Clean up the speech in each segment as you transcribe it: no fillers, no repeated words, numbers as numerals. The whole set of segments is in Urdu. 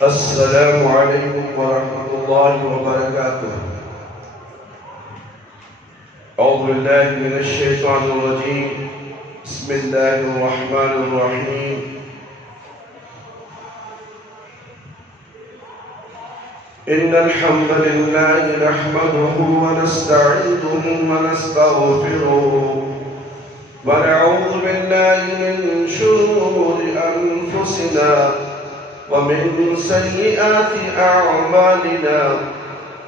السلام عليكم ورحمة الله وبركاته. أعوذ بالله من الشيطان الرجيم. بسم الله الرحمن الرحيم. إن الحمد لله نحمده ونستعينه ونستغفره ونعوذ بالله من شرور أنفسنا ومن سيئات أعمالنا.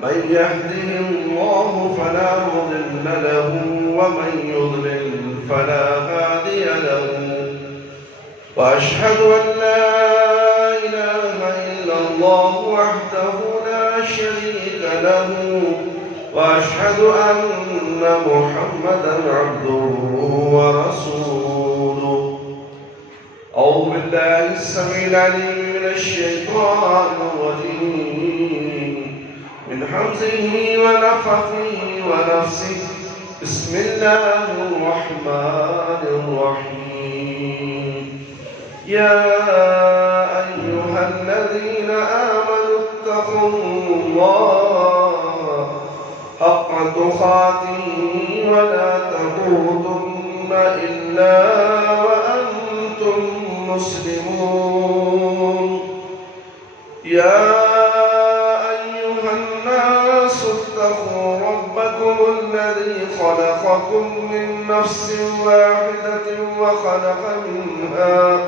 من يهده الله فلا مضل له ومن يضلل فلا هادي له. وأشهد أن لا إله إلا الله وحده لا شريك له وأشهد أن محمدا عبده ورسوله. أعوذ بالله السميع العليم من الشيطان الرجيم من حمزه ونفخه ونفسه. بسم الله الرحمن الرحيم. يا أيها الذين آمنوا اتقوا الله حق تقاته ولا تموتن إلا وأنتم مسلمون. يا أيها الناس اتقوا ربكم الذي خلقكم من نفس واحدة وخلق منها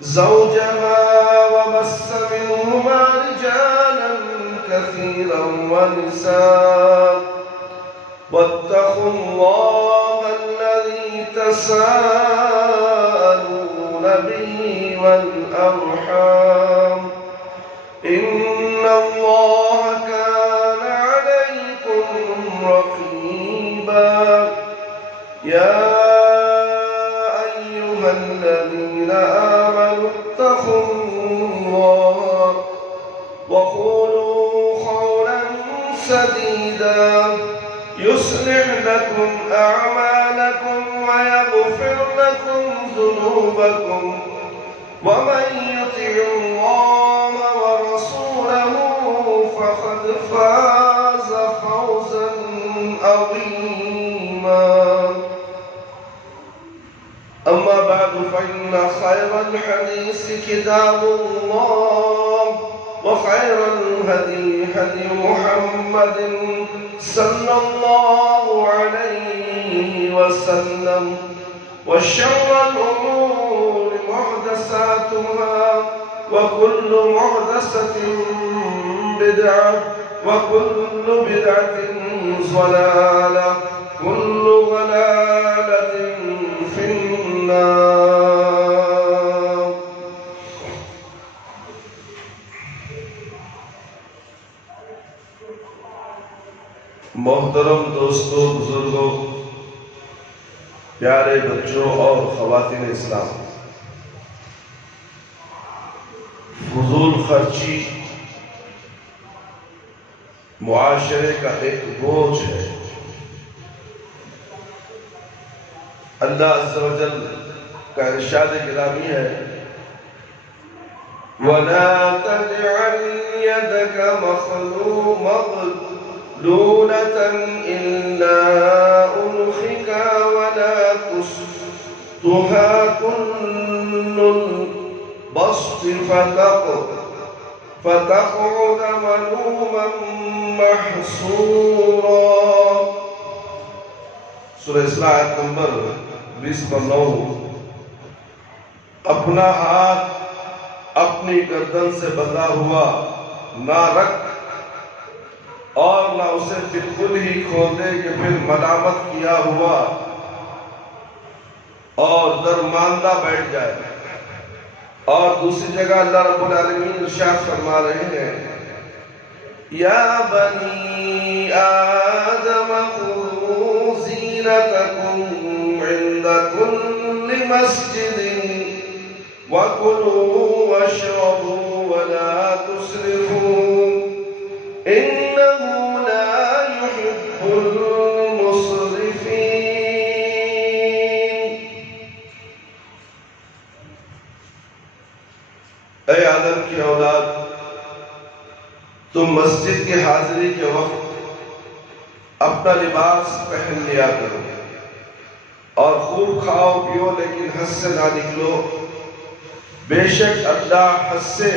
زوجها وبث منهما رجالا كثيرا ونساء. واتقوا الله الذي تساءلون به والأرحام إن الله كان عليكم رقيبا. يا أيها الذين آمنوا اتقوا الله وقولوا قولا سديدا يصلح لكم أعمالكم ويغفر لكم ذنوبكم. ومن يطع الله ورسوله فقد فاز فوزا عظيما. أما بعد فإن خير الحديث كتاب الله وخير الهدي هدي محمد صلى الله عليه وسلم. وشر الأمور محدثاتها وكل محدثة بدعة وكل بدعة ضلالة كل ضلالة في النار. محترم دوستوں، بزرگوں، پیارے بچوں اور خواتین اسلام، فضول خرچی معاشرے کا ایک بوجھ ہے۔ اللہ عز و جل کا ارشاد گرامی ہے وَلَا تَجْعَلْ يَدَكَ مَغْلُولَةً إِلَّا أُنُخِكَ وَلَا تُبْسُطْهَا كُلَّ الْبَسْطِ فَتَقْعُدَ مَلُومًا مَحْسُورًا۔ سورہ اسراء آیت نمبر 20-9۔ اپنا ہاتھ اپنی گردن سے بندھا ہوا نہ رکھ اور نہ اسے بالکل ہی کھول دے کہ پھر ملامت کیا ہوا اور درماندہ بیٹھ جائے۔ اور دوسری جگہ اللہ رب العالمین ارشاد فرما رہے ہیں یا بنی آدم خذوا زینتکم عند کل مسجد وَكُلُوا وَاشْرَبُوا وَلَا تُسْرِفُوا إِنَّهُ لَا يُحِبُّ المسرفين۔ اے آدم کی اولاد، تم مسجد کی حاضری کے وقت اپنا لباس پہن لیا کرو اور خوب کھاؤ پیو، لیکن حد سے نہ نکلو، بے شک اللہ حد سے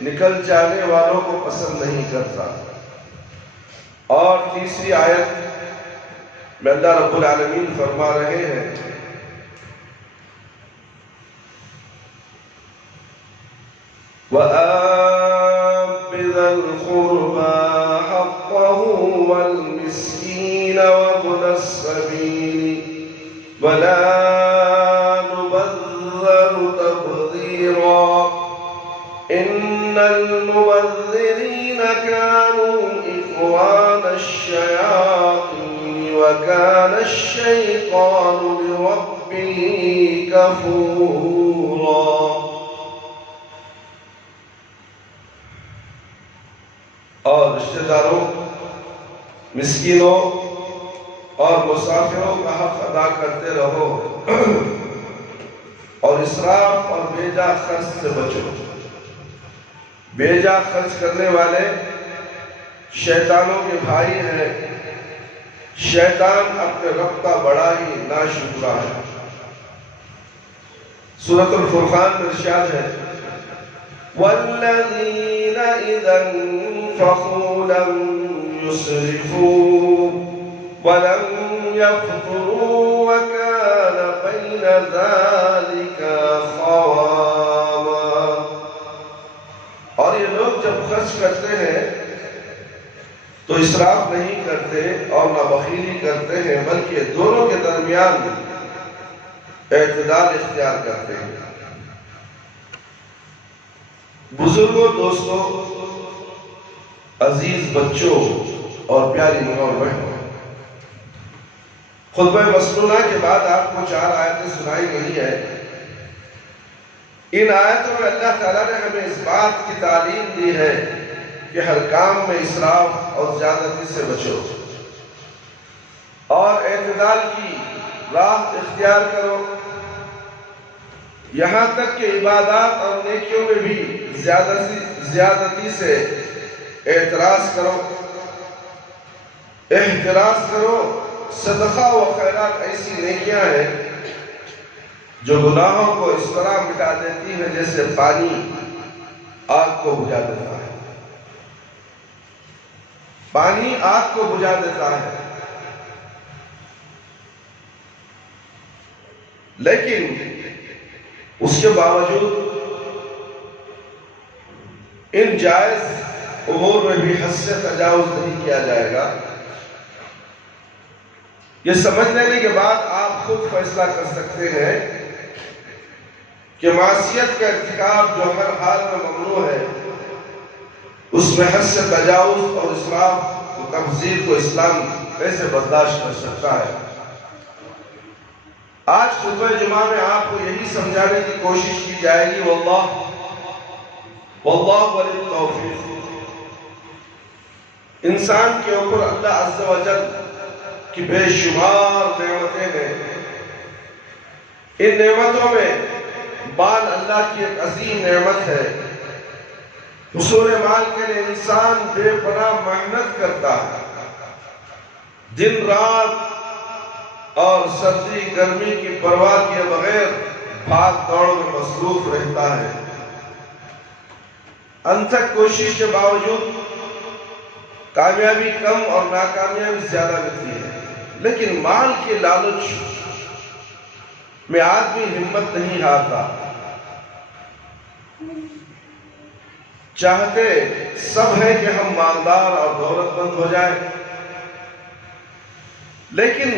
نکل جانے والوں کو پسند نہیں کرتا۔ اور تیسری آیت میں اللہ رب العالمین فرما رہے ہیں وَآتِ ذَا الْقُرْبَى حَقَّهُ وَالْمِسْكِينَ وَابْنَ السَّبِيلِ وَلَا نُبَذِّرْ تَبْذِيرًا إِنَّ الْمُبَذِّرِينَ كَانُوا إِخْوَانَ الشَّيَاطِينِ وَكَانَ الشَّيْطَانُ لِرَبِّهِ كَفُورًا۔ اور رشتہ داروں، مسکینوں اور مسافروں کا حق ادا کرتے رہو اور اسراف اور بیجا خرچ سے بچو۔ بیجا خرچ کرنے والے شیطانوں کے بھائی ہیں، شیطان اپنے رب کا بڑا ہی ناشکرا ہے۔ سورۃ الفرقان میں ارشاد ہے وَالَّذِينَ إِذَا انفَقُوا لَمْ يُسْرِفُوا وَلَمْ يَقْتُرُوا وَكَانَ بَيْنَ ذَلِكَ قَوَامًا۔ اور یہ لوگ جب خرچ کرتے ہیں تو اسراف نہیں کرتے اور نہ بخیلی کرتے ہیں، بلکہ دونوں کے درمیان اعتدال اختیار کرتے ہیں۔ بزرگوں، دوستوں، عزیز بچوں اور پیاری ماں اور بہنوں، خطبہ مسنونہ کے بعد آپ کو 4 آیتیں سنائی گئی ہے۔ ان آیتوں میں اللہ تعالیٰ نے ہمیں اس بات کی تعلیم دی ہے کہ ہر کام میں اسراف اور زیادتی سے بچو اور اعتدال کی راہ اختیار کرو، یہاں تک کہ عبادات اور نیکیوں میں بھی زیادتی سے احتراز کرو۔ صدقہ و خیرات ایسی نیکیاں ہیں جو گناہوں کو اس طرح مٹا دیتی ہیں جیسے پانی آگ کو بجھا دیتا ہے۔ پانی آگ کو بجھا دیتا ہے، لیکن اس کے باوجود ان جائز امور میں بھی حد سے تجاوز نہیں کیا جائے گا۔ یہ سمجھ لینے کے بعد آپ خود فیصلہ کر سکتے ہیں کہ معصیت کا ارتکاب جو ہر حال میں ممنوع ہے، اس میں حد سے تجاوز اور اسراف و تبذیر کو اسلام کیسے برداشت کر سکتا ہے۔ آج خطبہ جمعہ میں آپ کو یہی سمجھانے کی کوشش کی جائے گی واللہ ولی التوفیق۔ انسان کے اوپر اللہ عز و جل کی بے شمار نعمتیں ہیں۔ ان نعمتوں میں مال اللہ کی ایک عظیم نعمت ہے۔ حصول مال کے لیے انسان بے پناہ محنت کرتا ہے، دن رات اور سردی گرمی کی پرواہ کیے بغیر بھاگ دوڑ میں مصروف رہتا ہے۔ انتھک کوشش کے باوجود کامیابی کم اور ناکامیابی زیادہ ملتی ہے، لیکن مال کے لالچ میں آدمی ہمت نہیں ہارتا۔ چاہتے سب ہے کہ ہم مالدار اور دولت مند ہو جائیں، لیکن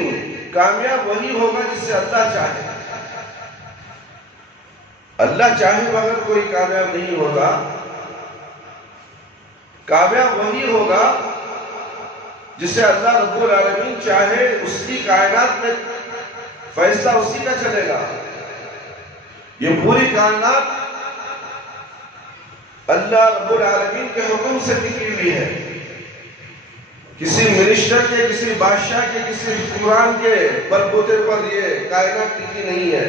کامیاب وہی ہوگا جسے اللہ چاہے۔ اللہ چاہے بغیر کوئی کامیاب نہیں ہوگا۔ کامیاب وہی ہوگا جسے اللہ رب العالمین چاہے، اس کی کائنات میں فیصلہ اسی کا چلے گا۔ یہ پوری کائنات اللہ رب العالمین کے حکم سے ٹکی ہوئی ہے۔ کسی منسٹر کے، کسی بادشاہ کے، کسی حکمران کے بلبوتے پر یہ کائنات ٹکی نہیں ہے۔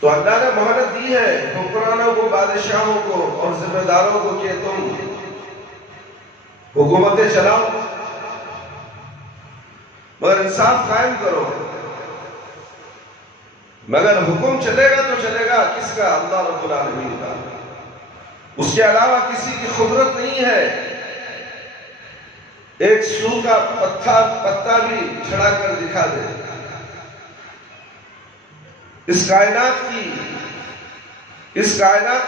تو اللہ نے مہلت دی ہے حکمرانوں کو، بادشاہوں کو اور ذمہ داروں کو کہ تم حکومتیں چلاؤ مگر انصاف قائم کرو. مگر حکم چلے گا تو چلے گا کس کا؟ اللہ رب العالمین کا. اس کے علاوہ کسی کی قدرت نہیں ہے. ایک سو کا پتا بھی چھڑا کر دکھا دے. اس کائنات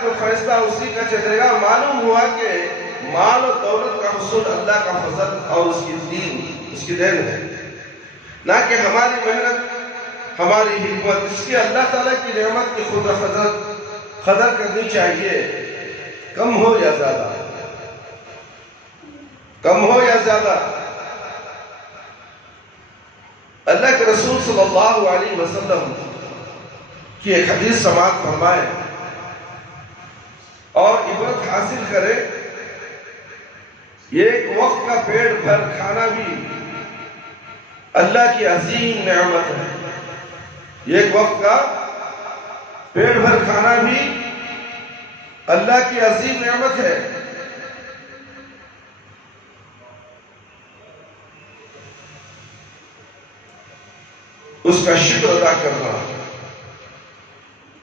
میں فیصلہ اسی کا چلے گا. معلوم ہوا کہ مال و دولت کا حصول اللہ کا فضل اور اس کی دین ہے، نہ کہ ہماری محنت، ہماری حکمت. اس کی اللہ تعالیٰ کی نعمت کی خود قدر کرنی چاہیے، کم ہو یا زیادہ، کم ہو یا زیادہ. اللہ کے رسول صلی اللہ علیہ وسلم کی ایک حدیث سماعت فرمائے اور عبرت حاصل کرے. یہ ایک وقت کا پیٹ بھر کھانا بھی اللہ کی عظیم نعمت ہے. یہ ایک وقت کا پیٹ بھر کھانا بھی اللہ کی عظیم نعمت ہے. اس کا شکر ادا کرنا،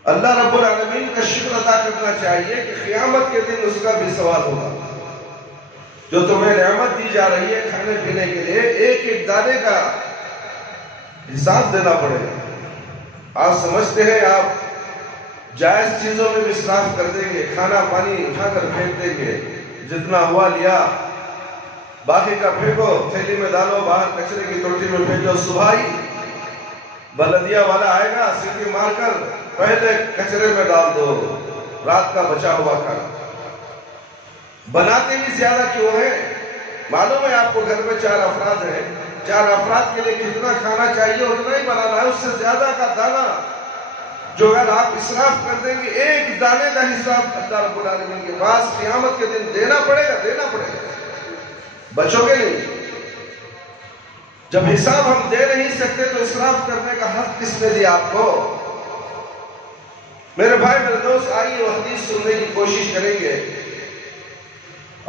اللہ رب العالمین کا شکر ادا کرنا چاہیے کہ قیامت کے دن اس کا بھی سوال ہوگا. جو تمہیں نعمت دی جا رہی ہے کھانے پینے کے لیے، ایک ایک دانے کا حساب دینا پڑے گا. آپ سمجھتے ہیں آپ جائز چیزوں میں بھی اسراف کر دیں گے، کھانا پانی اٹھا کر پھینک دیں گے، جتنا ہوا لیا، باقی کا پھینکو، تھیلی میں ڈالو، باہر کچرے کی توٹی میں پھینکو. صبح ہی بلدیہ والا آئے گا، سیٹی مار کر پہلے کچرے میں ڈال دو رات کا بچا ہوا کھانا. بناتے ہی زیادہ کیوں ہے؟ معلوم ہے آپ کو گھر میں 4 افراد ہیں، 4 افراد کے لیے کتنا کھانا چاہیے اتنا ہی بنانا ہے. اس سے زیادہ کا دانہ جو اگر آپ اسراف کر دیں گے، ایک دانے کا حساب اللہ رب العالمین کے پاس قیامت کے دن دینا پڑے گا. بچو گے نہیں. جب حساب ہم دے نہیں سکتے تو اسراف کرنے کا حق کس نے دیا آپ کو؟ میرے بھائی میرے دوست، آئیے وہ حدیث سننے کی کوشش کریں گے.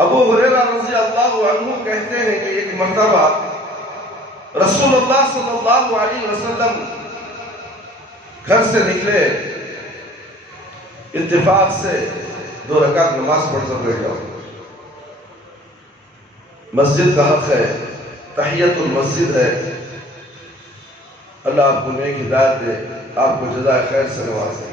ابو ہریرہ رضی اللہ عنہ کہتے ہیں کہ ایک مرتبہ رسول اللہ صلی اللہ علیہ وسلم گھر سے نکلے، اتفاق سے 2 رکعت نماز پڑھ کر بیٹھ جاؤ. مسجد کا حق ہے، تحیت المسجد ہے. اللہ آپ کو نیک ہدایت دے، آپ کو جزائے خیر سے نوازے.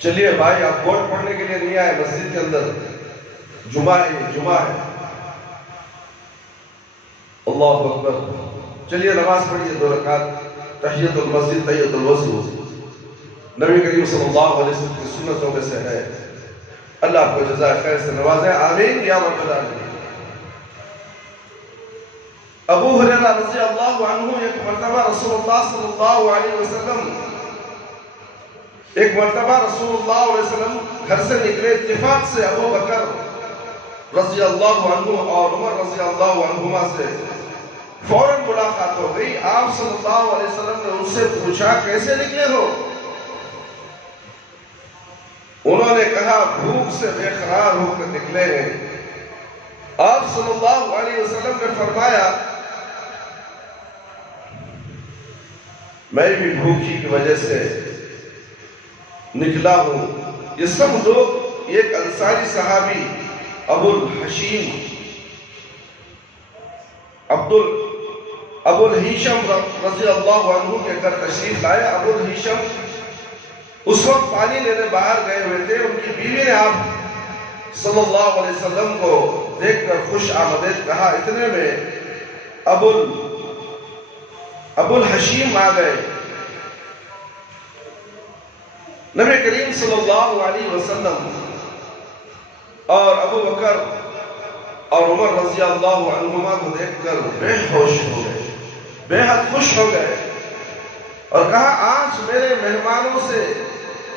چلیے بھائی، آپ ووٹ پڑھنے کے لیے نہیں آئے مسجد کے اندر، جمعہ ہے. اللہ اکبر. چلیے نماز پڑھیے 2 رکعت، تحیت المسجد، تحیت الوضو. نبی کریم صلی اللہ علیہ وسلم کی سنتوں میں سے ہے. اللہ آپ کو جزائے خیر سے نوازے، آمین یا رب العالمین. ابو ہریرہ رضی اللہ عنہ ایک مرتبہ رسول اللہ صلی اللہ علیہ وسلم گھر سے نکلے. اتفاق سے ابو بکر رضی اللہ عنہ اور عمر رضی اللہ عنہما سے فوراً ملاقات ہو گئی. آپ صلی اللہ علیہ وسلم نے ان سے پوچھا کیسے نکلے ہو؟ انہوں نے کہا بھوک سے بے قرار ہو کر نکلے ہیں. آپ صلی اللہ علیہ وسلم نے فرمایا میں بھی بھوکی کی وجہ سے نکلا ہوں. یہ سب لوگ ایک انصاری صحابی ابو الہیشم رضی اللہ عنہ کے گھر تشریف لائے. ابو الہیشم اس وقت پانی لینے باہر گئے ہوئے تھے. ان کی بیوی نے آپ صلی اللہ علیہ وسلم کو دیکھ کر خوش آمدید کہا. اتنے میں ابو الحشیم آ گئے. نبی کریم صلی اللہ علیہ وسلم اور ابو بکر اور عمر رضی اللہ عنہما کو دیکھ کر بے ہوش ہو گئے، بے حد خوش ہو گئے اور کہا آج میرے مہمانوں سے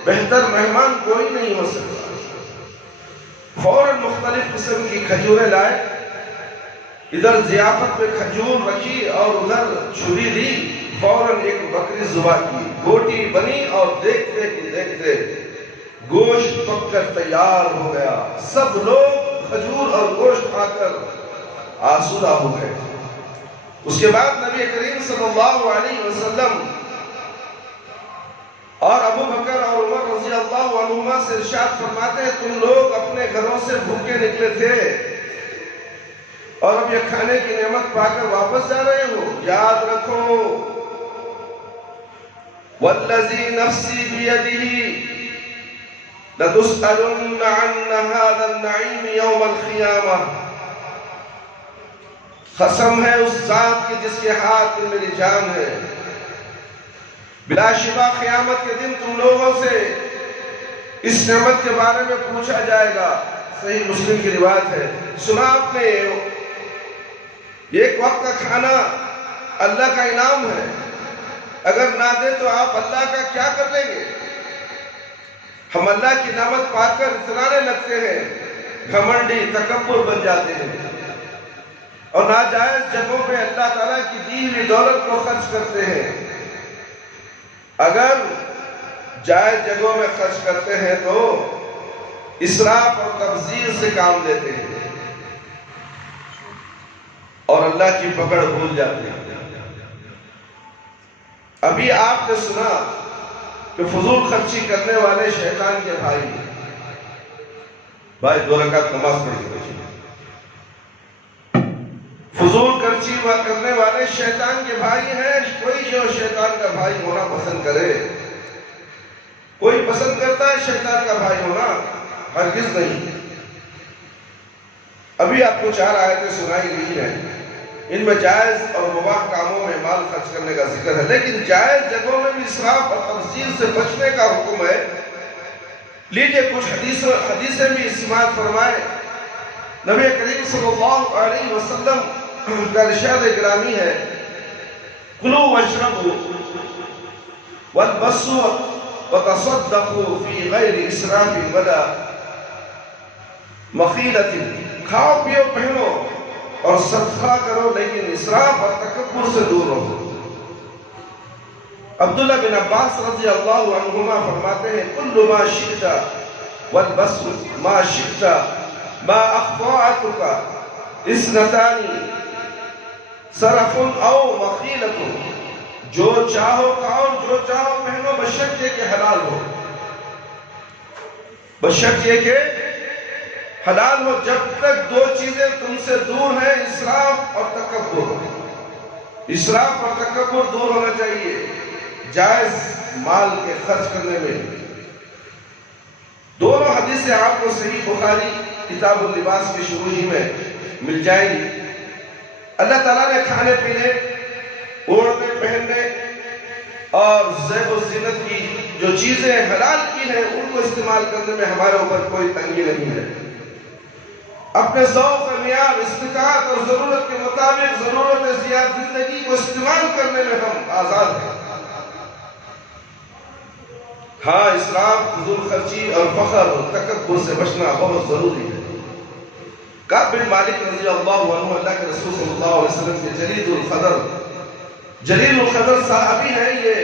بہتر مہمان کوئی نہیں ہو سکتا. فوراً مختلف قسم کی کھجوریں لائے، ادھر ضیافت میں کھجور رکھی اور ادھر چھری دی. فوراً ایک ایک بکری ذبح کی، بوٹی بنی اور دیکھتے ہی دیکھتے گوشت پک کر تیار ہو گیا۔ سب لوگ کھجور اور گوشت کھا کر آسودہ ہو گئے۔ اس کے بعد نبی کریم صلی اللہ علیہ وسلم اور ابو بکر اور عمر رضی اللہ عنہما سے ارشاد فرماتے ہیں تم لوگ اپنے گھروں سے بھوکے نکلے تھے اور اب یہ کھانے کی نعمت پا کر واپس جا رہے ہو؟ یاد رکھو والذی نفسی بیدہ لتسألن عن هذا النعیم یوم القیامہ، قسم ہے اس ذات کی جس کے ہاتھ میں میری جان ہے، بلا شبہ قیامت کے دن تم لوگوں سے اس نعمت کے بارے میں پوچھا جائے گا۔ صحیح مسلم کی روایت ہے۔ سنا آپ نے ایک وقت کا کھانا اللہ کا انعام ہے، اگر نہ دے تو آپ اللہ کا کیا کر لیں گے؟ ہم اللہ کی نعمت پا کر اترانے لگتے ہیں، گھمنڈی تکبر بن جاتے ہیں اور ناجائز جگہوں پہ اللہ تعالیٰ کی دی ہوئی دولت کو خرچ کرتے ہیں۔ اگر جائز جگہوں میں خرچ کرتے ہیں تو اسراف اور تبذیر سے کام لیتے ہیں اور اللہ کی پکڑ بھول جاتے ہیں۔ ابھی آپ نے سنا کہ فضول خرچی کرنے والے شیطان کے بھائی دو رکعت نماز پڑھ کے بیٹھے۔ فضول خرچی کرنے والے شیطان کے بھائی ہیں۔ کوئی جو شیطان کا بھائی ہونا پسند کرے، کوئی پسند کرتا ہے شیطان کا بھائی ہونا؟ ہرگز نہیں۔ ابھی آپ کو 4 آیتیں سنائی گئی ہیں، ان میں جائز اور مباح کاموں میں مال خرچ کرنے کا ذکر ہے، لیکن جائز جگہوں میں بھی اسراف اور تبذیر سے بچنے کا حکم ہے۔ لیجئے کچھ حدیثیں بھی استعمال فرمائے۔ نبی کریم صلی اللہ علیہ وسلم کا ارشاد گرامی ہے، کلوا واشربوا والبسوا وتصدقوا فی غیر اسراف ولا مخیلۃ، کھاؤ پیو پہنو اور صدقہ کرو لیکن اسراف اور تکبر سے دور رہو۔ عبداللہ بن عباس رضی اللہ عنہما فرماتے ہیں، کل ما شئت والبس ما شئت ما اخطأتک اثنتان صرف او مخیلۃ، جو چاہو کھاؤ جو چاہو پہنو بشرط یہ کہ حلال ہو، بشرط یہ کہ حلال ہو۔ جب تک 2 چیزیں تم سے دور ہیں، اسراف اور تکبر، اسراف اور تکبر دور ہونا چاہیے جائز مال کے خرچ کرنے میں۔ دونوں حدیثیں آپ کو صحیح بخاری کتاب اللباس کی شروع ہی میں مل جائیں گی۔ اللہ تعالیٰ نے کھانے پینے، اوڑھنے پہننے اور زیب و زینت کی جو چیزیں حلال کی ہیں ان کو استعمال کرنے میں ہمارے اوپر کوئی تنگی نہیں ہے۔ اپنے ذوق معیار، استطاعت اور ضرورت کے مطابق ضرورت زیادہ زندگی کو استعمال کرنے میں ہم آزاد ہیں۔ ہاں، اسراف، فضول خرچی اور فخر اور تکبر سے بچنا بہت ضروری ہے۔ کعب بن مالک رضی اللہ عنہ اللہ کے رسول صلی اللہ علیہ وسلم کے جلیل القدر صحابی ہیں، یہ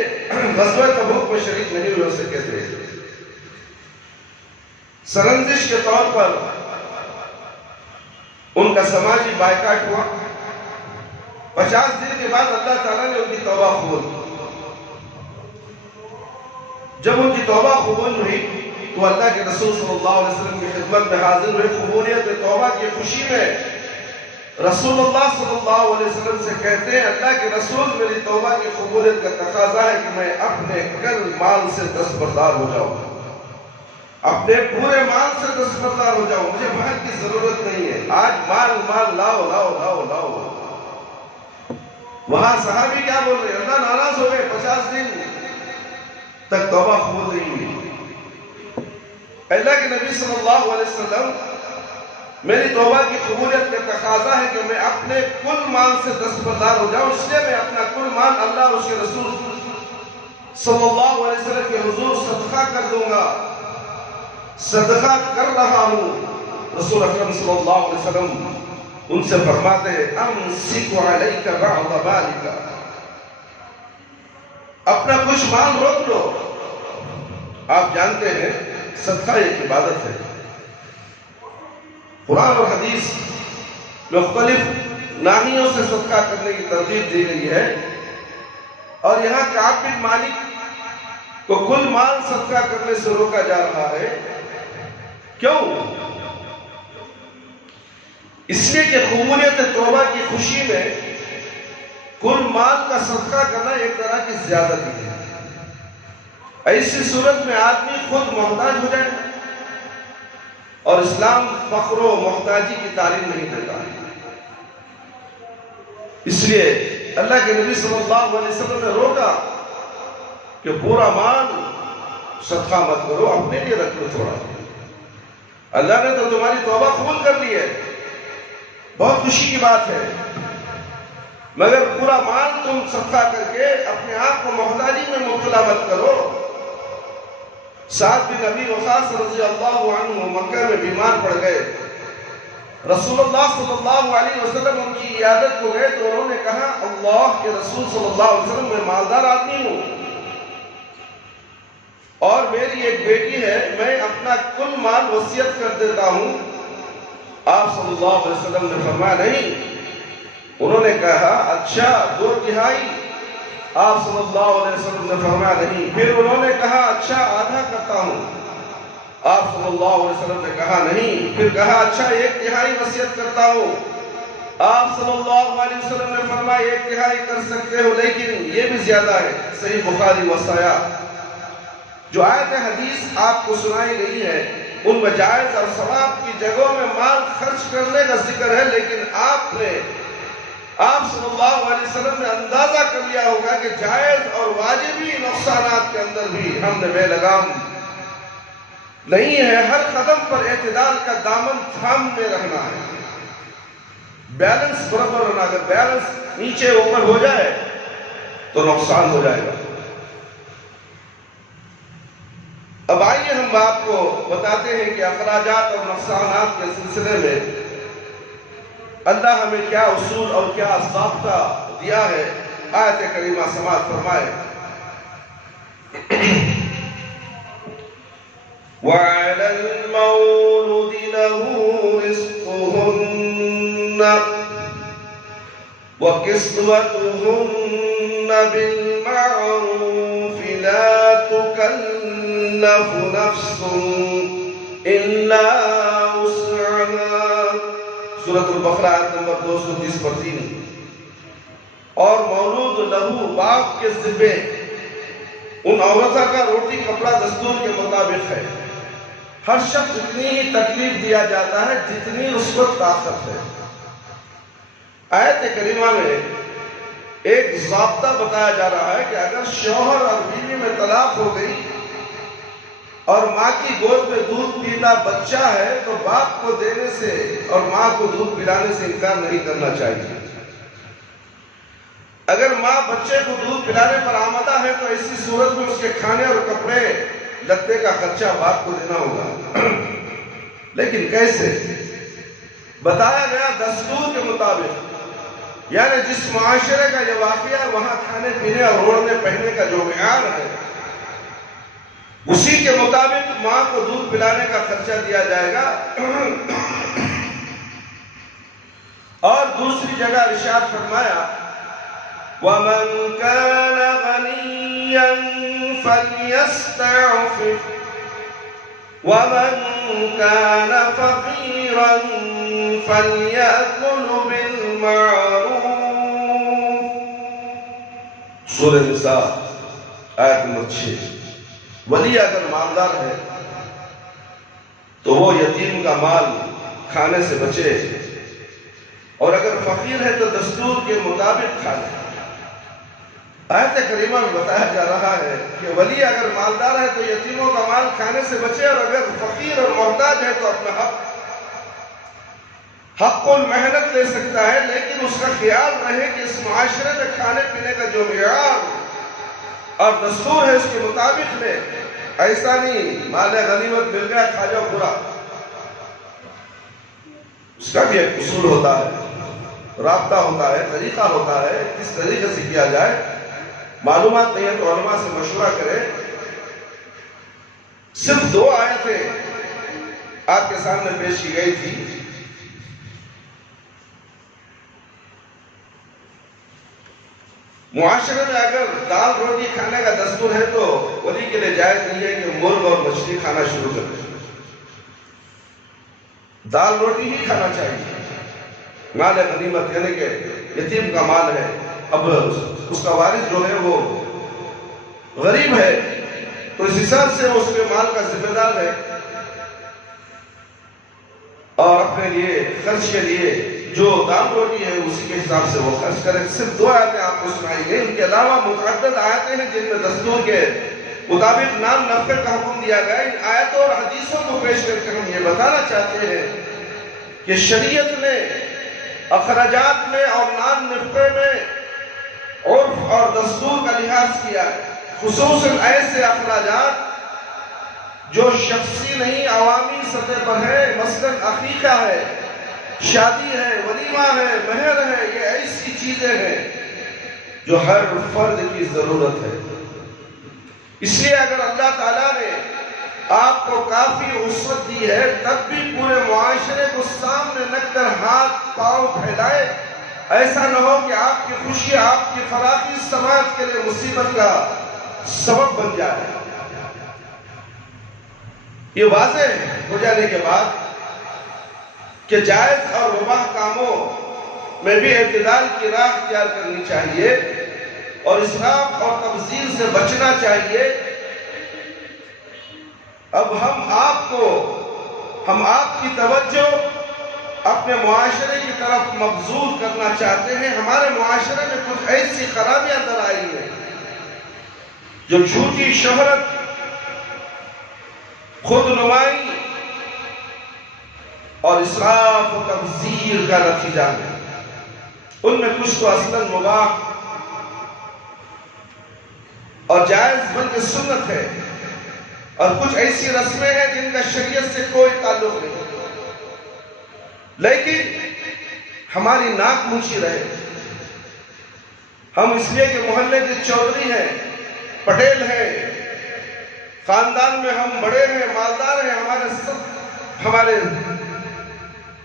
غزوہ تبوک میں شریک نہیں ہوئے، اسے کہتے ہیں۔ سرنجش کے طور پر ان کا سماجی بائیکاٹ ہوا۔ 50 دن کے بعد اللہ تعالیٰ نے ان کی توبہ قبول کی۔ جب ان کی توبہ قبول ہوئی تو اللہ کے رسول صلی اللہ علیہ وسلم کی خدمت میں حاضر ہوئے۔ قبولیت توبہ کی خوشی میں رسول اللہ صلی اللہ علیہ وسلم سے کہتے ہیں، اللہ کے رسول میری توبہ کی قبولیت کا تقاضا ہے کہ میں اپنے کل مال سے دستبردار ہو جاؤں، اپنے پورے مال سے دستبردار ہو جاؤں، مجھے مال کی ضرورت نہیں ہے، آج مال لاؤ لاؤ لاؤ لاؤ۔ وہاں صحابی کیا بول رہے ہیں؟ اللہ ناراض ہو گئے، 50 دن تک توبہ قبول نہیں ہوئی۔ اللہ کے نبی صلی اللہ علیہ وسلم میری توبہ کی قبولیت کا تقاضا ہے کہ میں اپنے کل مال سے دستبردار ہو جاؤں، اس لیے میں اپنا کل مال اللہ اور اس کے رسول صلی اللہ علیہ وسلم کے حضور صدقہ کر دوں گا، صدقہ کر رہا ہوں۔ رسول اکرم صلی اللہ علیہ وسلم ان سے فرماتے ہیں، امسک علیک بعض مالک، اپنا کچھ مال روک لو. آپ جانتے ہیں صدقہ ایک عبادت ہے. قرآن اور حدیث مختلف ناحیوں سے صدقہ کرنے کی ترغیب دی گئی ہے، اور یہاں کعب بن مالک کو کل مال صدقہ کرنے سے روکا جا رہا ہے. کیوں؟ اس لیے کہ قبولیت توبہ کی خوشی میں کل مال کا صدقہ کرنا ایک طرح کی زیادتی ہے. ایسی صورت میں آدمی خود محتاج ہو جائے، اور اسلام فقر و محتاجی کی تعلیم نہیں دیتا. اس لیے اللہ کے نبی صلی اللہ علیہ وسلم نے روکا کہ پورا مال صدقہ مت کرو، اپنے لیے رکھ لو تھوڑا. اللہ نے تو تمہاری توبہ قبول کر لی ہے، بہت خوشی کی بات ہے، مگر پورا مال تم صدقہ کر کے اپنے آپ کو محتاجی میں مبتلا مت کرو. سعد بن ابی وقاص رضی اللہ عنہ مکہ میں بیمار پڑ گئے. رسول اللہ صلی اللہ علیہ وسلم ان کی عیادت کو گئے تو انہوں نے کہا، اللہ کے رسول صلی اللہ علیہ وسلم میں مالدار آدمی ہوں اور میری ایک بیٹی ہے، میں اپنا کل مال وصیت کر دیتا ہوں. آپ صلی اللہ علیہ وسلم نے فرمایا نہیں. انہوں نے کہا اچھا 2/3. آپ صلی اللہ علیہ وسلم نے فرمایا نہیں. پھر انہوں نے کہا اچھا آدھا کرتا ہوں. آپ صلی اللہ علیہ وسلم نے کہا نہیں. پھر کہا اچھا 1/3 وصیت کرتا ہوں. آپ صلی اللہ علیہ وسلم نے فرمایا 1/3 کر سکتے ہو، لیکن یہ بھی زیادہ ہے. صحیح بخاری وصایا. جو آیت حدیث آپ کو سنائی گئی ہے ان میں جائز اور ثواب کی جگہوں میں مال خرچ کرنے کا ذکر ہے، لیکن آپ صلی اللہ علیہ وسلم نے اندازہ کر لیا ہوگا کہ جائز اور واجبی نقصانات کے اندر بھی ہم نے بے لگام نہیں ہے. ہر قدم پر اعتدال کا دامن تھامے رہنا ہے، بیلنس برابر رہنا. اگر بیلنس نیچے اوپر ہو جائے تو نقصان ہو جائے گا. اب آئیے ہم آپ کو بتاتے ہیں کہ اخراجات اور نقصانات کے سلسلے میں اللہ ہمیں کیا اصول اور کیا ضابطہ دیا ہے. آیت کریمہ سماعت فرمائے. وَعَلَى الْمَوْلُودِ لَهُ رِزْقُهُنَّ وَكِسْوَتُهُنَّ بِالْمَعْرُوفِ لَا تُكَلَّفُ نَفْسٌ إِلَّا وُسْعَهَا. سورۃ البقرہ آیت نمبر 230-3. اور مولود لہو باپ کے ذمے ان عورتوں کا روٹی کپڑا دستور کے مطابق ہے. ہر شخص اتنی ہی تکلیف دیا جاتا ہے جتنی اس کو طاقت ہے. آیت کریمہ میں ایک ضابطہ بتایا جا رہا ہے کہ اگر شوہر اور بیوی میں طلاق ہو گئی اور ماں کی گود میں دودھ پیتا بچہ ہے تو باپ کو دینے سے اور ماں کو دودھ پلانے سے انکار نہیں کرنا چاہیے. اگر ماں بچے کو دودھ پلانے پر آمادہ ہے تو ایسی صورت میں اس کے کھانے اور کپڑے لتے کا خرچہ باپ کو دینا ہوگا. لیکن کیسے؟ بتایا گیا دستور کے مطابق، یعنی جس معاشرے کا یہ واقعہ ہے وہاں کھانے پینے اور اوڑھنے پہننے کا جو معیار ہے اسی کے مطابق ماں کو دودھ پلانے کا خرچہ دیا جائے گا. اور دوسری جگہ ارشاد فرمایا وَمَنْ كَانَ غَنِيًّا فَلْيَسْتَعْفِفْ وَمَنْ كَانَ فَقِيرًا فَلْيَأْكُلْ بِالْمَعْرُوفِ. سورہ نساء آیت نمبر 6. ولی اگر مالدار ہے تو وہ یتیم کا مال کھانے سے بچے، اور اگر فقیر ہے تو دستور کے مطابق کھانے. آیت کریمہ میں بتایا جا رہا ہے کہ ولی اگر مالدار ہے تو یتیموں کا مال کھانے سے بچے، اور اگر فقیر اور محتاج ہے تو اپنا حق المحنت لے سکتا ہے، لیکن اس کا خیال رہے کہ اس معاشرے میں کھانے پینے کا جو معیار اور دستور ہے اس کے مطابق لے. ایسا نہیں مال غنیمت مل گیا کھا جاؤ پورا. اس کا بھی ایک اصول ہوتا ہے، رابطہ ہوتا ہے، طریقہ ہوتا ہے کس طریقے سے کیا جائے. معلومات نہیں ہے تو علماء سے مشورہ کریں. صرف 2 آیتیں آپ کے سامنے پیش کی گئی تھی. معاشرے میں اگر دال روٹی کھانے کا دستور ہے تو ولی کے لیے جائز نہیں ہے کہ مرغ اور مچھلی کھانا شروع کر دیں. دال روٹی ہی کھانا چاہیے. مال غنیمت یعنی کہ یتیم کا مال ہے، اب اس کا وارث جو ہے وہ غریب ہے تو اس حساب سے اس کے مال کا ذمہ دار ہے، اور اپنے لیے خرچ کے لیے جو دال روٹی ہے اسی کے حساب سے وہ خرچ کرے. صرف 2 آیتیں آپ کو سنائی گئی. ان کے علاوہ متعدد آیتیں ہیں جن میں دستور کے مطابق نان نفقے کا حکم دیا گیا. ان آیتوں اور حدیثوں کو پیش کر کے ہم یہ بتانا چاہتے ہیں کہ شریعت نے اخراجات میں اور نان نفقے میں عرف اور دستور کا لحاظ کیا ہے، خصوصاً ایسے اخراجات جو شخصی نہیں عوامی سطح پر ہے. مثلاً عقیقہ ہے، شادی ہے، ولیمہ ہے، مہر ہے. یہ ایسی چیزیں ہیں جو ہر فرد کی ضرورت ہے. اس لیے اگر اللہ تعالیٰ نے آپ کو کافی وسعت دی ہے تب بھی پورے معاشرے کو سامنے رکھ کر ہاتھ پاؤں پھیلائے. ایسا نہ ہو کہ آپ کی خوشی، آپ کی فراخی سماج کے لیے مصیبت کا سبب بن جائے. یہ واضح ہو جانے کے بعد کہ جائز اور مباح کاموں میں بھی اعتدال کی راہ اختیار کرنی چاہیے اور اسراف اور تبذیر سے بچنا چاہیے. اب ہم آپ کی توجہ اپنے معاشرے کی طرف مبذول کرنا چاہتے ہیں. ہمارے معاشرے میں کچھ ایسی خرابیاں در آئی ہیں جو جھوٹی شہرت، خود نمائی اور اسراف و تبذیر کا نتیجہ ہے. ان میں کچھ تو اصلاً مباح اور جائز بلکہ سنت ہے، اور کچھ ایسی رسمیں ہیں جن کا شریعت سے کوئی تعلق نہیں، لیکن ہماری ناک اونچی رہے. ہم اس لیے کہ محلے کے چودھری ہیں، پٹیل ہیں، خاندان میں ہم بڑے ہیں، مالدار ہیں،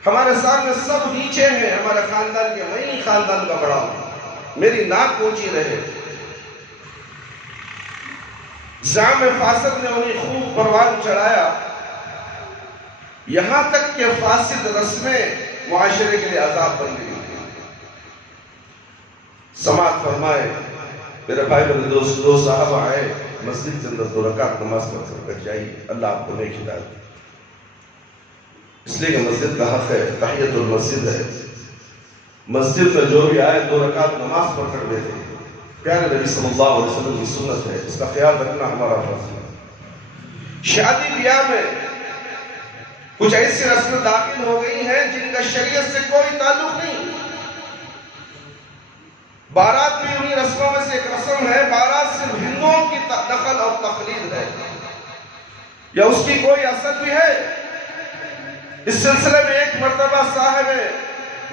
ہمارے سامنے سب نیچے ہیں. ہمارے خاندان کے میں ہی خاندان کا بڑا ہوں، میری ناک اونچی رہے. زعم فاسد نے انہیں خوب پروان چڑھایا، یہاں تک کہ فاسد رسمیں معاشرے کے لیے عذاب بن گئی. سماعت فرمائے میرے بھائی میرے دوست، 2 صحابہ آئے مسجد کے اندر 2 رکعت نماز پڑھ کر بیٹھ جائیے، اللہ آپ کو نیک ہدایت دے. اس لیے کہ مسجد کا حق ہے، تحیۃ المسجد ہے. مسجد میں جو بھی آئے 2 رکعت نماز پڑھ کر بیٹھے. پیارے نبی صلی اللہ علیہ وسلم کی سنت ہے، اس کا خیال رکھنا ہمارا فرض ہے. شادی بیاہ میں کچھ ایسی رسمیں داخل ہو گئی ہیں جن کا شریعت سے کوئی تعلق نہیں. بارات بھی انہی رسموں میں سے ایک رسم ہے. بارات صرف ہندوؤں کی دخل اور تقلید ہے، یا اس کی کوئی اثر بھی ہے؟ اس سلسلے میں ایک مرتبہ صاحب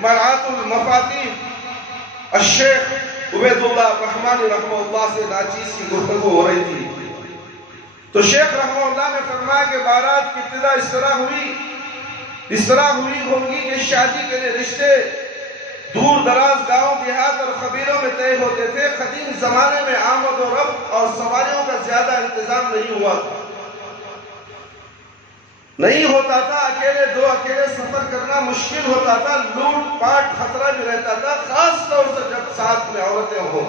مرعات المفاتیح الشیخ عبید اللہ رحمانی رحمہ اللہ سے ناچیز کی گفتگو ہو رہی تھی. تو شیخ رحمہ اللہ نے فرمایا کہ بارات کی ابتدا اس طرح ہوئی ہوگی کہ شادی کے لیے رشتے دور دراز گاؤں دیہات اور قبیلوں میں طے ہوتے تھے. قدیم زمانے میں آمد و رفت اور سواریوں کا زیادہ انتظام نہیں ہوتا تھا. اکیلے سفر کرنا مشکل ہوتا تھا. لوٹ پاٹ خطرہ بھی رہتا تھا، خاص طور سے جب ساتھ میں عورتیں ہوں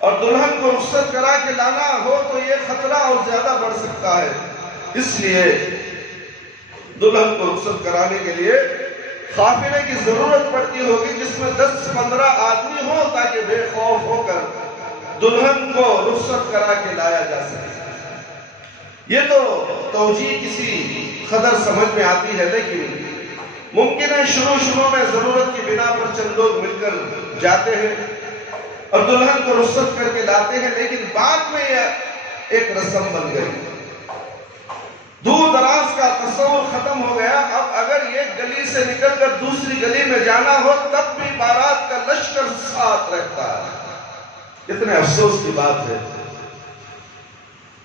اور دلہن کو رخصت کرا کے لانا ہو تو یہ خطرہ اور زیادہ بڑھ سکتا ہے. اس لیے دلہن کو رخصت کرانے کے لیے قافلے کی ضرورت پڑتی ہوگی جس میں 10-15 آدمی ہوں تاکہ بے خوف ہو کر دلہن کو رخصت کرا کے لایا جا سکے. یہ تو توجیہ کسی قدر سمجھ میں آتی ہے، لیکن ممکن ہے شروع میں ضرورت کی بنا پر چند لوگ مل کر جاتے ہیں اور دلہن کو رخصت کر کے لاتے ہیں، لیکن بعد میں یہ ایک رسم بن گئی. دور دراز کا تصور ختم ہو گیا. اب اگر ایک گلی سے نکل کر دوسری گلی میں جانا ہو تب بھی بارات کا لشکر ساتھ رہتا ہے. کتنے افسوس کی بات ہے،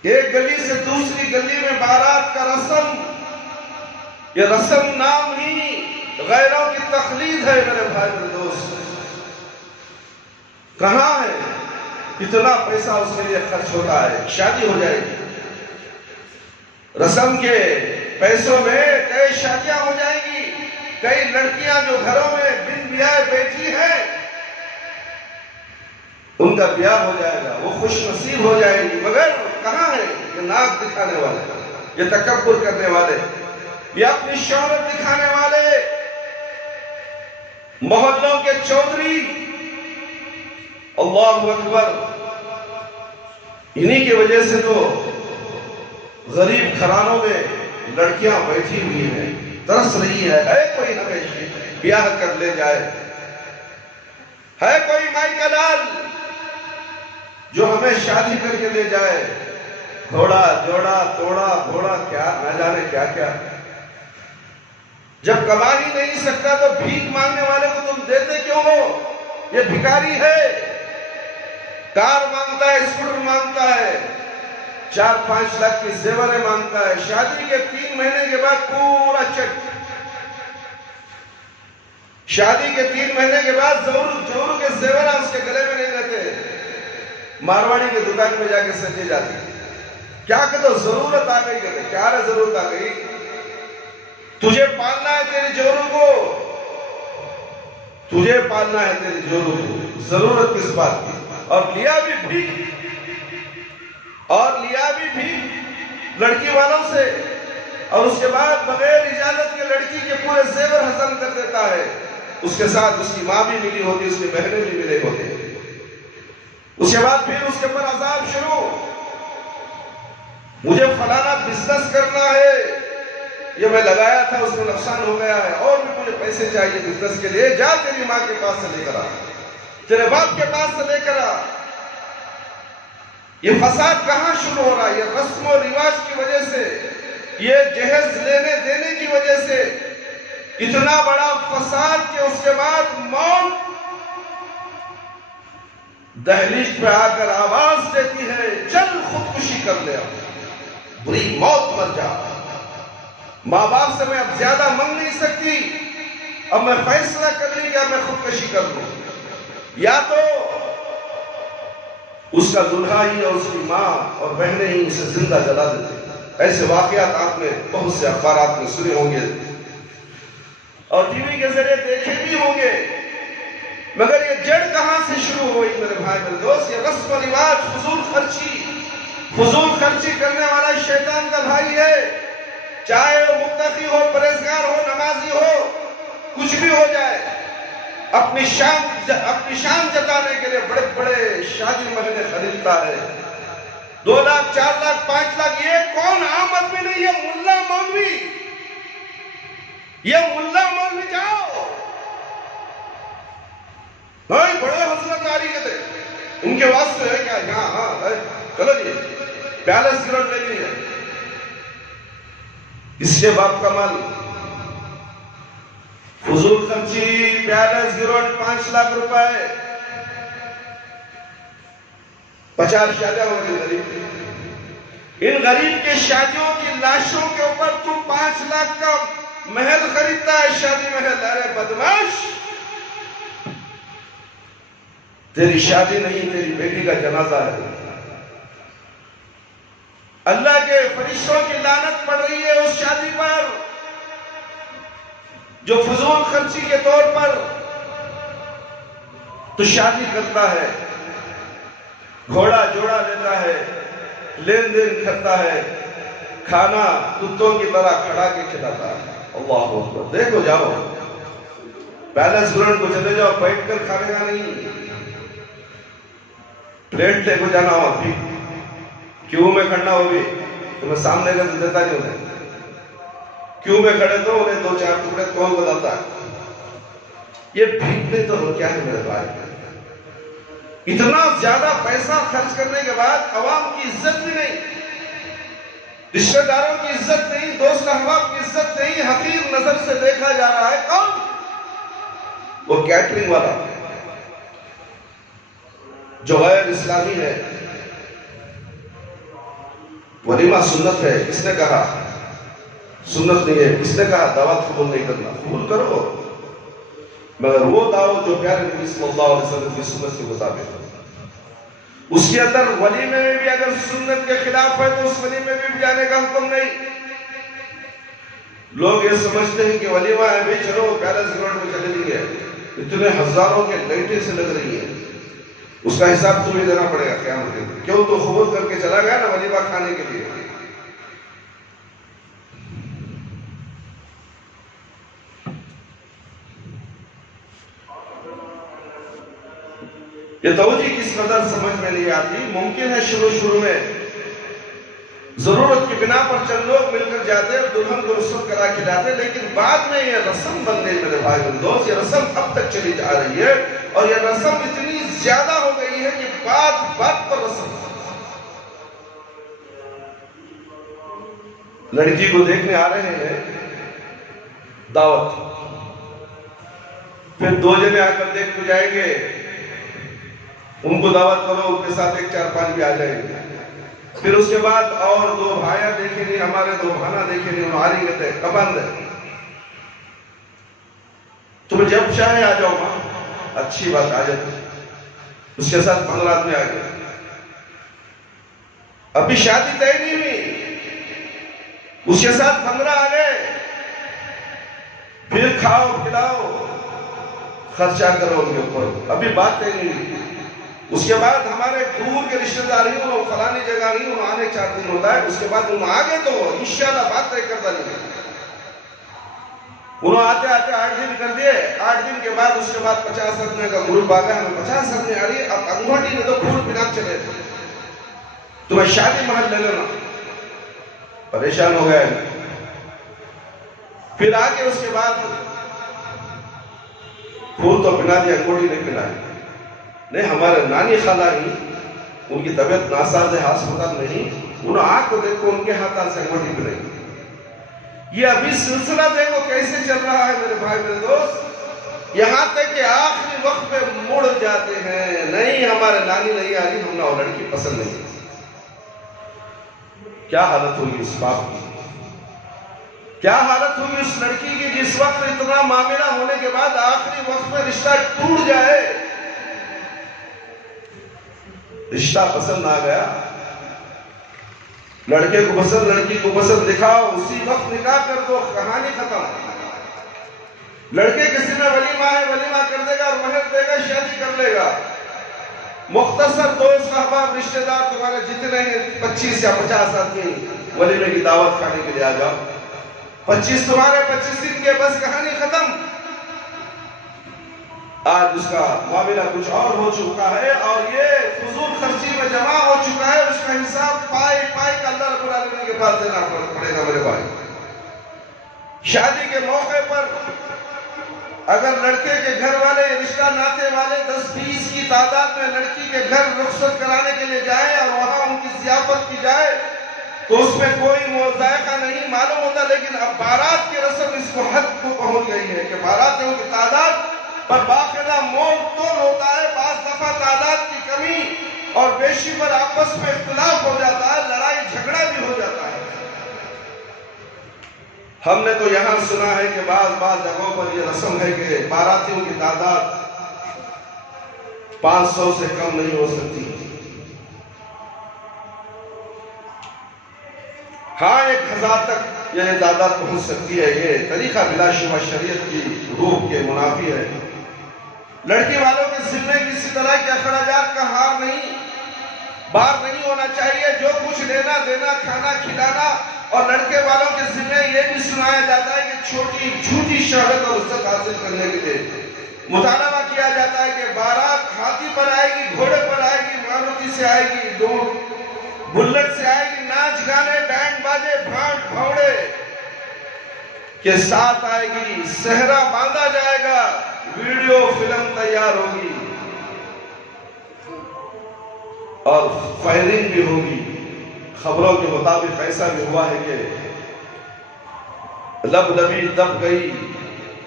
ایک گلی سے دوسری گلی میں بارات کا رسم، یہ رسم نام ہی غیروں کی تقلید ہے میرے بھائی میرے دوست۔ کہاں ہے؟ اتنا پیسہ اس میں یہ خرچ ہوتا ہے، شادی ہو جائے گی، رسم کے پیسوں میں کئی شادیاں ہو جائیں گی، کئی لڑکیاں جو گھروں میں بن بیاہ بیٹھی ہیں ان کا بیاہ ہو جائے گا، وہ خوش نصیب ہو جائے گی، مگر کہاں ہے یہ ناک دکھانے والے، یہ تکبر کرنے والے، یہ اپنی شہرت دکھانے والے محلوں کے چودھری۔ اللہ اکبر، انہی کی وجہ سے تو غریب گھرانوں میں لڑکیاں بیٹھی ہوئی ہیں، ترس رہی ہے، کوئی ہمیں بیاہ کر لے جائے، ہے کوئی مائی کا لال جو ہمیں شادی کر کے لے جائے، گھوڑا جوڑا توڑا گھوڑا کیا نہ جانے کیا کیا۔ جب کما ہی نہیں سکتا تو بھیک مانگنے والے کو تم دیتے کیوں ہو؟ یہ بھکاری ہے، کار مانگتا ہے، اسکوٹر مانگتا ہے، 4-5 لاکھ کی زیوریں مانگتا ہے، شادی کے 3 مہینے کے بعد پورا چٹ، شادی کے 3 مہینے کے بعد جورو کے زیورہ اس کے گلے میں نہیں رہتے، مارواڑی کے دکان میں جا کے سجے جاتی۔ کیا کہتے ہو؟ ضرورت آ گئی، کہتے کیا رہا ضرورت آ گئی؟ تجھے پالنا ہے تیری جورو کو، تجھے پالنا ہے تیری جورو کو، ضرورت کس بات کی؟ اور لیا بھی بھیک لڑکی والوں سے، اور اس کے بعد بغیر اجازت کے لڑکی کے پورے زیور ہضم کر دیتا ہے، اس کے ساتھ اس کی ماں بھی ملی ہوتی، اس کی بہنیں بھی ملے ہوتے، اس کے بعد پھر اس کے اوپر عذاب شروع، مجھے فلانا بزنس کرنا ہے، یہ میں لگایا تھا اس میں نقصان ہو گیا ہے، اور بھی مجھے پیسے چاہیے بزنس کے لیے، جا تیری ماں کے پاس سے لے کر آ، تیرے باپ کے پاس سے لے کر آ۔ یہ فساد کہاں شروع ہو رہا ہے؟ یہ رسم و رواج کی وجہ سے، یہ جہیز لینے دینے کی وجہ سے اتنا بڑا فساد کہ اس کے بعد موت دہلیز پہ آ کر آواز دیتی ہے، چل خودکشی کر لے، بری موت مر جا۔ ماں باپ سے میں اب زیادہ مانگ نہیں سکتی، اب میں فیصلہ کر لی کہ اب میں خودکشی کر لوں، یا تو اس کا دلہا ہی اور اس کی ماں اور بہنیں ہی اسے زندہ جلا دیتے۔ ایسے واقعات آپ نے بہت سے اخبارات میں سنے ہوں گے اور ٹی وی کے ذریعے دیکھے بھی ہوں گے، مگر یہ جڑ کہاں سے شروع ہوئی میرے بھائی میرے دوست؟ یہ رسم و رواج، فضول خرچی کرنے والا شیطان کا بھائی ہے، چاہے وہ متقی ہو، پرہیزگار ہو، نمازی ہو، کچھ بھی ہو جائے، اپنی شان جتانے کے لیے بڑے بڑے شادی محلیں خریدتا ہے، 2 لاکھ 4 لاکھ 5 لاکھ، یہ کون عام آدمی نہیں، یہ ملا مولوی، جاؤ بھائی بڑے حضرت آری کہتے ان کے واسطے ہے کیا؟ ہاں چلو جی پیالس گراؤنڈ لے لیجیے، اس کے باپ کا مال، فضول خرچی، پیالس گراؤنڈ 5 لاکھ روپے، 50 شادیاں ہو گئی غریب، ان غریب کے شادیوں کی لاشوں کے اوپر تو 5 لاکھ کا محل خریدتا ہے، شادی محل۔ ارے بدماش، تیری شادی نہیں، تیری بیٹی کا جنازہ ہے، اللہ کے فرشتوں کی لعنت پڑ رہی ہے اس شادی پر جو فضول خرچی کے طور پر تو شادی کرتا ہے، گھوڑا جوڑا لیتا ہے، لین دین کرتا ہے، کھانا کتوں کی طرح کھڑا کے کھلاتا ہے۔ اللہ اکبر، دیکھو جاؤ پیلس گراؤنڈ کو چلے جاؤ، بیٹھ کر کھانے کا نہیں، پلیٹ لے کو جانا ہو، ابھی کیوں میں کھڑنا ہو بھی تمہیں سامنے کا دیتا نہیں ہوتا، کیوں میں کھڑے تو انہیں 2-4 ٹکڑے کون بتاتا ہے؟ یہ بھیکنے تو ہو کیا ہے میرے بھائی؟ اتنا زیادہ پیسہ خرچ کرنے کے بعد عوام کی عزت بھی نہیں، رشتہ داروں کی عزت نہیں، دوست احباب کی عزت نہیں، حقیر نظر سے دیکھا جا رہا ہے۔ کون؟ وہ کیٹرنگ والا، جو غیر اسلامی ہے. ولیمہ سنت ہے، کس نے کہا؟ سنت نہیں ہے. کس نے کہا دعوت قبول نہیں کرنا؟ قبول کرو، مگر وہ دعوت جو پیارے نبی صلی اللہ علیہ وسلم کی سنت کے مطابق ہے. اس کے اندر ولیمے میں بھی اگر سنت کے خلاف ہے تو اس ولیمے میں بھی جانے کا حکم نہیں. لوگ یہ سمجھتے ہیں کہ ولیمہ ہے بھائی چلو پیلس گراؤنڈ میں چلے گئے، اتنے ہزاروں کے لائٹیں سے لگ رہی ہیں، اس کا حساب تمہیں دینا پڑے گا قیامت کے دن. کیوں؟ تو خبر کر کے چلا گیا نا ولیمہ کھانے کے لیے. یہ توجہ کس قدر سمجھ میں نہیں آتی. ممکن ہے شروع میں ضرورت کی بنا پر چند لوگ مل کر جاتے اور دلہن کو رسم کرا کے جاتے، لیکن بعد میں یہ رسم بن گئی میرے بھائی بندوز. یہ رسم اب تک چلی جا رہی ہے اور یہ رسم اتنی زیادہ ہو گئی ہے کہ بات پر رسم. لڑکی کو دیکھنے آ رہے ہیں، دعوت، پھر دو جنے آ کر دیکھ کو جائیں گے، ان کو دعوت کرو، ان کے ساتھ ایک 4-5 بھی آ جائیں گے. پھر اس کے بعد اور 2 بھائیاں دیکھیں نہیں، ہمارے 2 بھانا دیکھیں نہیں، انہوں آری گئے کبند ہے. تمہیں جب چاہے آ جاؤ ماں، اچھی بات آ جاتی. اس کے ساتھ 15 آدمی آ گئے، ابھی شادی طے نہیں ہوئی، اس کے ساتھ 15 آ گئے. پھر کھاؤ پلاؤ خرچہ کرو ان کے اوپر، ابھی بات طے نہیں ہوئی. اس کے بعد ہمارے دور کے رشتہ دار ہی انہوں فلانی جگہ نہیں، انہوں آنے 4 دن ہوتا ہے. اس کے بعد انہوں آگے تو انشاءاللہ بات طے کرتا نہیں. انہوں آتے 8 دن کر دیے. 8 دن کے بعد اس کے بعد 50 آدمی کا گروپ آ گیا، ہمیں 50 آدمی آ رہی ہے. اب انگوٹھی نے تو پھول پنا چلے تھے، تمہیں شادی محل لے لینا. پریشان ہو گئے. پھر آگے اس کے بعد پھول تو پنا دیا، انگوٹھی نہیں پنائی. نہیں، ہمارے نانی خالہ ہی، ان کی طبیعت ناساز ہے، ہسپتال میں ہی، انہوں آنکھ کو دیکھو ان کے ہاتھ سے انگوٹھی پنائی. یہ ابھی سلسلہ دیکھو کیسے چل رہا ہے میرے بھائی میرے دوست. یہاں تک کہ آخری وقت پہ مڑ جاتے ہیں، نہیں ہمارے نانی نہیں آ رہی، ہم نے وہ لڑکی پسند نہیں. کیا حالت ہوگی اس باپ کی، کیا حالت ہوگی اس لڑکی کی جس وقت اتنا معاملہ ہونے کے بعد آخری وقت میں رشتہ ٹوٹ جائے. رشتہ پسند آ گیا، لڑکے کو پسند، لڑکی کو پسند، دکھاؤ، اسی وقت نکاح کر دو، کہانی ختم. لڑکے کسی میں ولیمہ ہے، ولیمہ کر دے گا اور مہر دے گا، شادی کر لے گا. مختصر دوست احباب رشتہ دار تمہارے جتنے ہیں 25 یا 50 آدمی ولیمے کی دعوت کھانے کے لیے آ جاؤ. 25 تمہارے، 25 دن کے بس کہانی ختم. آج اس کا معاملہ کچھ اور ہو چکا ہے اور یہ فضول خرچی میں جمع ہو چکا ہے. اس کا حساب پائی کا اللہ رب العالمین کے پاس دینا پڑے گا میرے بھائی. شادی کے موقع پر اگر لڑکے کے گھر والے، رشتہ ناتے والے 10-20 کی تعداد میں لڑکی کے گھر رخصت کرانے کے لیے جائیں اور وہاں ان کی ضیافت کی جائے تو اس میں کوئی ذائقہ نہیں معلوم ہوتا. لیکن اب بارات کی رسم اس کو حد کو پہنچ گئی ہے کہ باراتیوں کی تعداد پر باقاعدہ مول تول ہوتا ہے. بعض دفعہ تعداد کی کمی اور بیشی پر آپس میں اختلاف ہو جاتا ہے، لڑائی جھگڑا بھی ہو جاتا ہے. ہم نے تو یہاں سنا ہے کہ بعض جگہوں پر یہ رسم ہے کہ باراتیوں کی تعداد 500 سے کم نہیں ہو سکتی. ہاں 1000 تک یہ تعداد پہنچ سکتی ہے. یہ طریقہ بلا شبہ شریعت کی روح کے منافی ہے. لڑکی والوں کے ذمے کسی طرح کے اخراجات کا بار نہیں ہونا چاہیے. جو کچھ لینا دینا، کھانا کھلانا، اور لڑکے والوں کے ذمے یہ بھی سنایا جاتا ہے کہ چھوٹی جھوٹی شہرت اور عزت حاصل کرنے کے لیے مطالبہ کیا جاتا ہے کہ بارات ہاتھی پر آئے گی، گھوڑے پر آئے گی، ماروتی سے آئے گی، بلٹ سے آئے گی، ناچ گانے، بینڈ باجے، بھانٹ بھوڑے کے ساتھ آئے گی، صحرا باندھا جائے گا، ویڈیو فلم تیار ہوگی اور فائرنگ بھی ہوگی. خبروں کے مطابق ایسا بھی ہوا ہے کہ لبی دب گئی،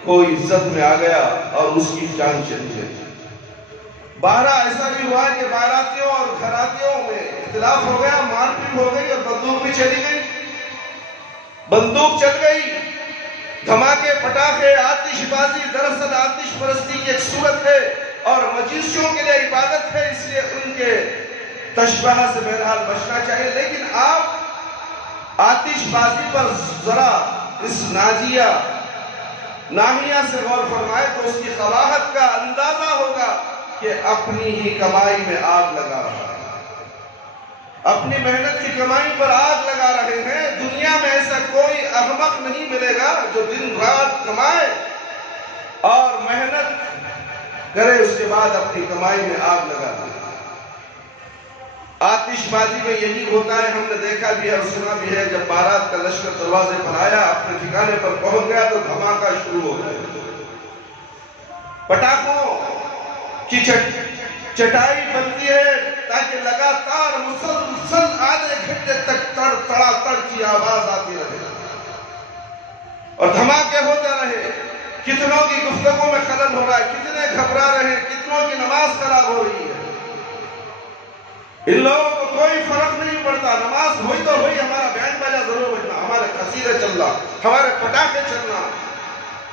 کوئی عزت میں آ گیا اور اس کی جان چلی گئی. بارہ ایسا بھی ہوا کہ باراتیوں اور گھراتیوں میں اختلاف ہو گیا، مار پیٹ ہو گئی اور بندوق بھی چلی گئی، بندوق چل گئی، دھماکے پٹاخے آتش بازی دراصل آتش پرستی کی ایک صورت ہے اور مجوسیوں کے لیے عبادت ہے، اس لیے ان کے تشبہ سے بہرحال بچنا چاہیے۔ لیکن آپ آتش بازی پر ذرا اس ناجیہ ناحیہ سے غور فرمائے تو اس کی قباحت کا اندازہ ہوگا کہ اپنی ہی کمائی میں آگ لگا رہا ہے، اپنی محنت کی کمائی پر آگ لگا رہے ہیں۔ دنیا میں ایسا کوئی احمق نہیں ملے گا جو دن رات کمائے اور محنت کرے، اس کے بعد اپنی کمائی میں آگ لگا دے۔ آتش بازی میں یہی ہوتا ہے، ہم نے دیکھا بھی ہے اور سنا بھی ہے، جب بارات کا لشکر دروازے پر آیا، اپنے ٹھکانے پر پہنچ گیا تو دھماکہ شروع ہو گیا، پٹاخوں کی چٹائی بنتی ہے تاکہ لگاتار مسلسل آدھے گھنٹے تک تڑ تڑا تڑ کی آواز آتی رہے اور دھماکے ہوتے رہے۔ کتنوں کی گفتگو میں خلل ہو رہا ہے، کتنے گھبرا رہے ہیں، کتنوں کی نماز خراب ہو رہی ہے۔ ان لوگوں کو کوئی فرق نہیں پڑتا، نماز ہوئی تو ہوئی، ہمارا بینڈ باجا ضرور بجنا، ہمارے قصیدے چلنا، ہمارے پٹاخے چلنا،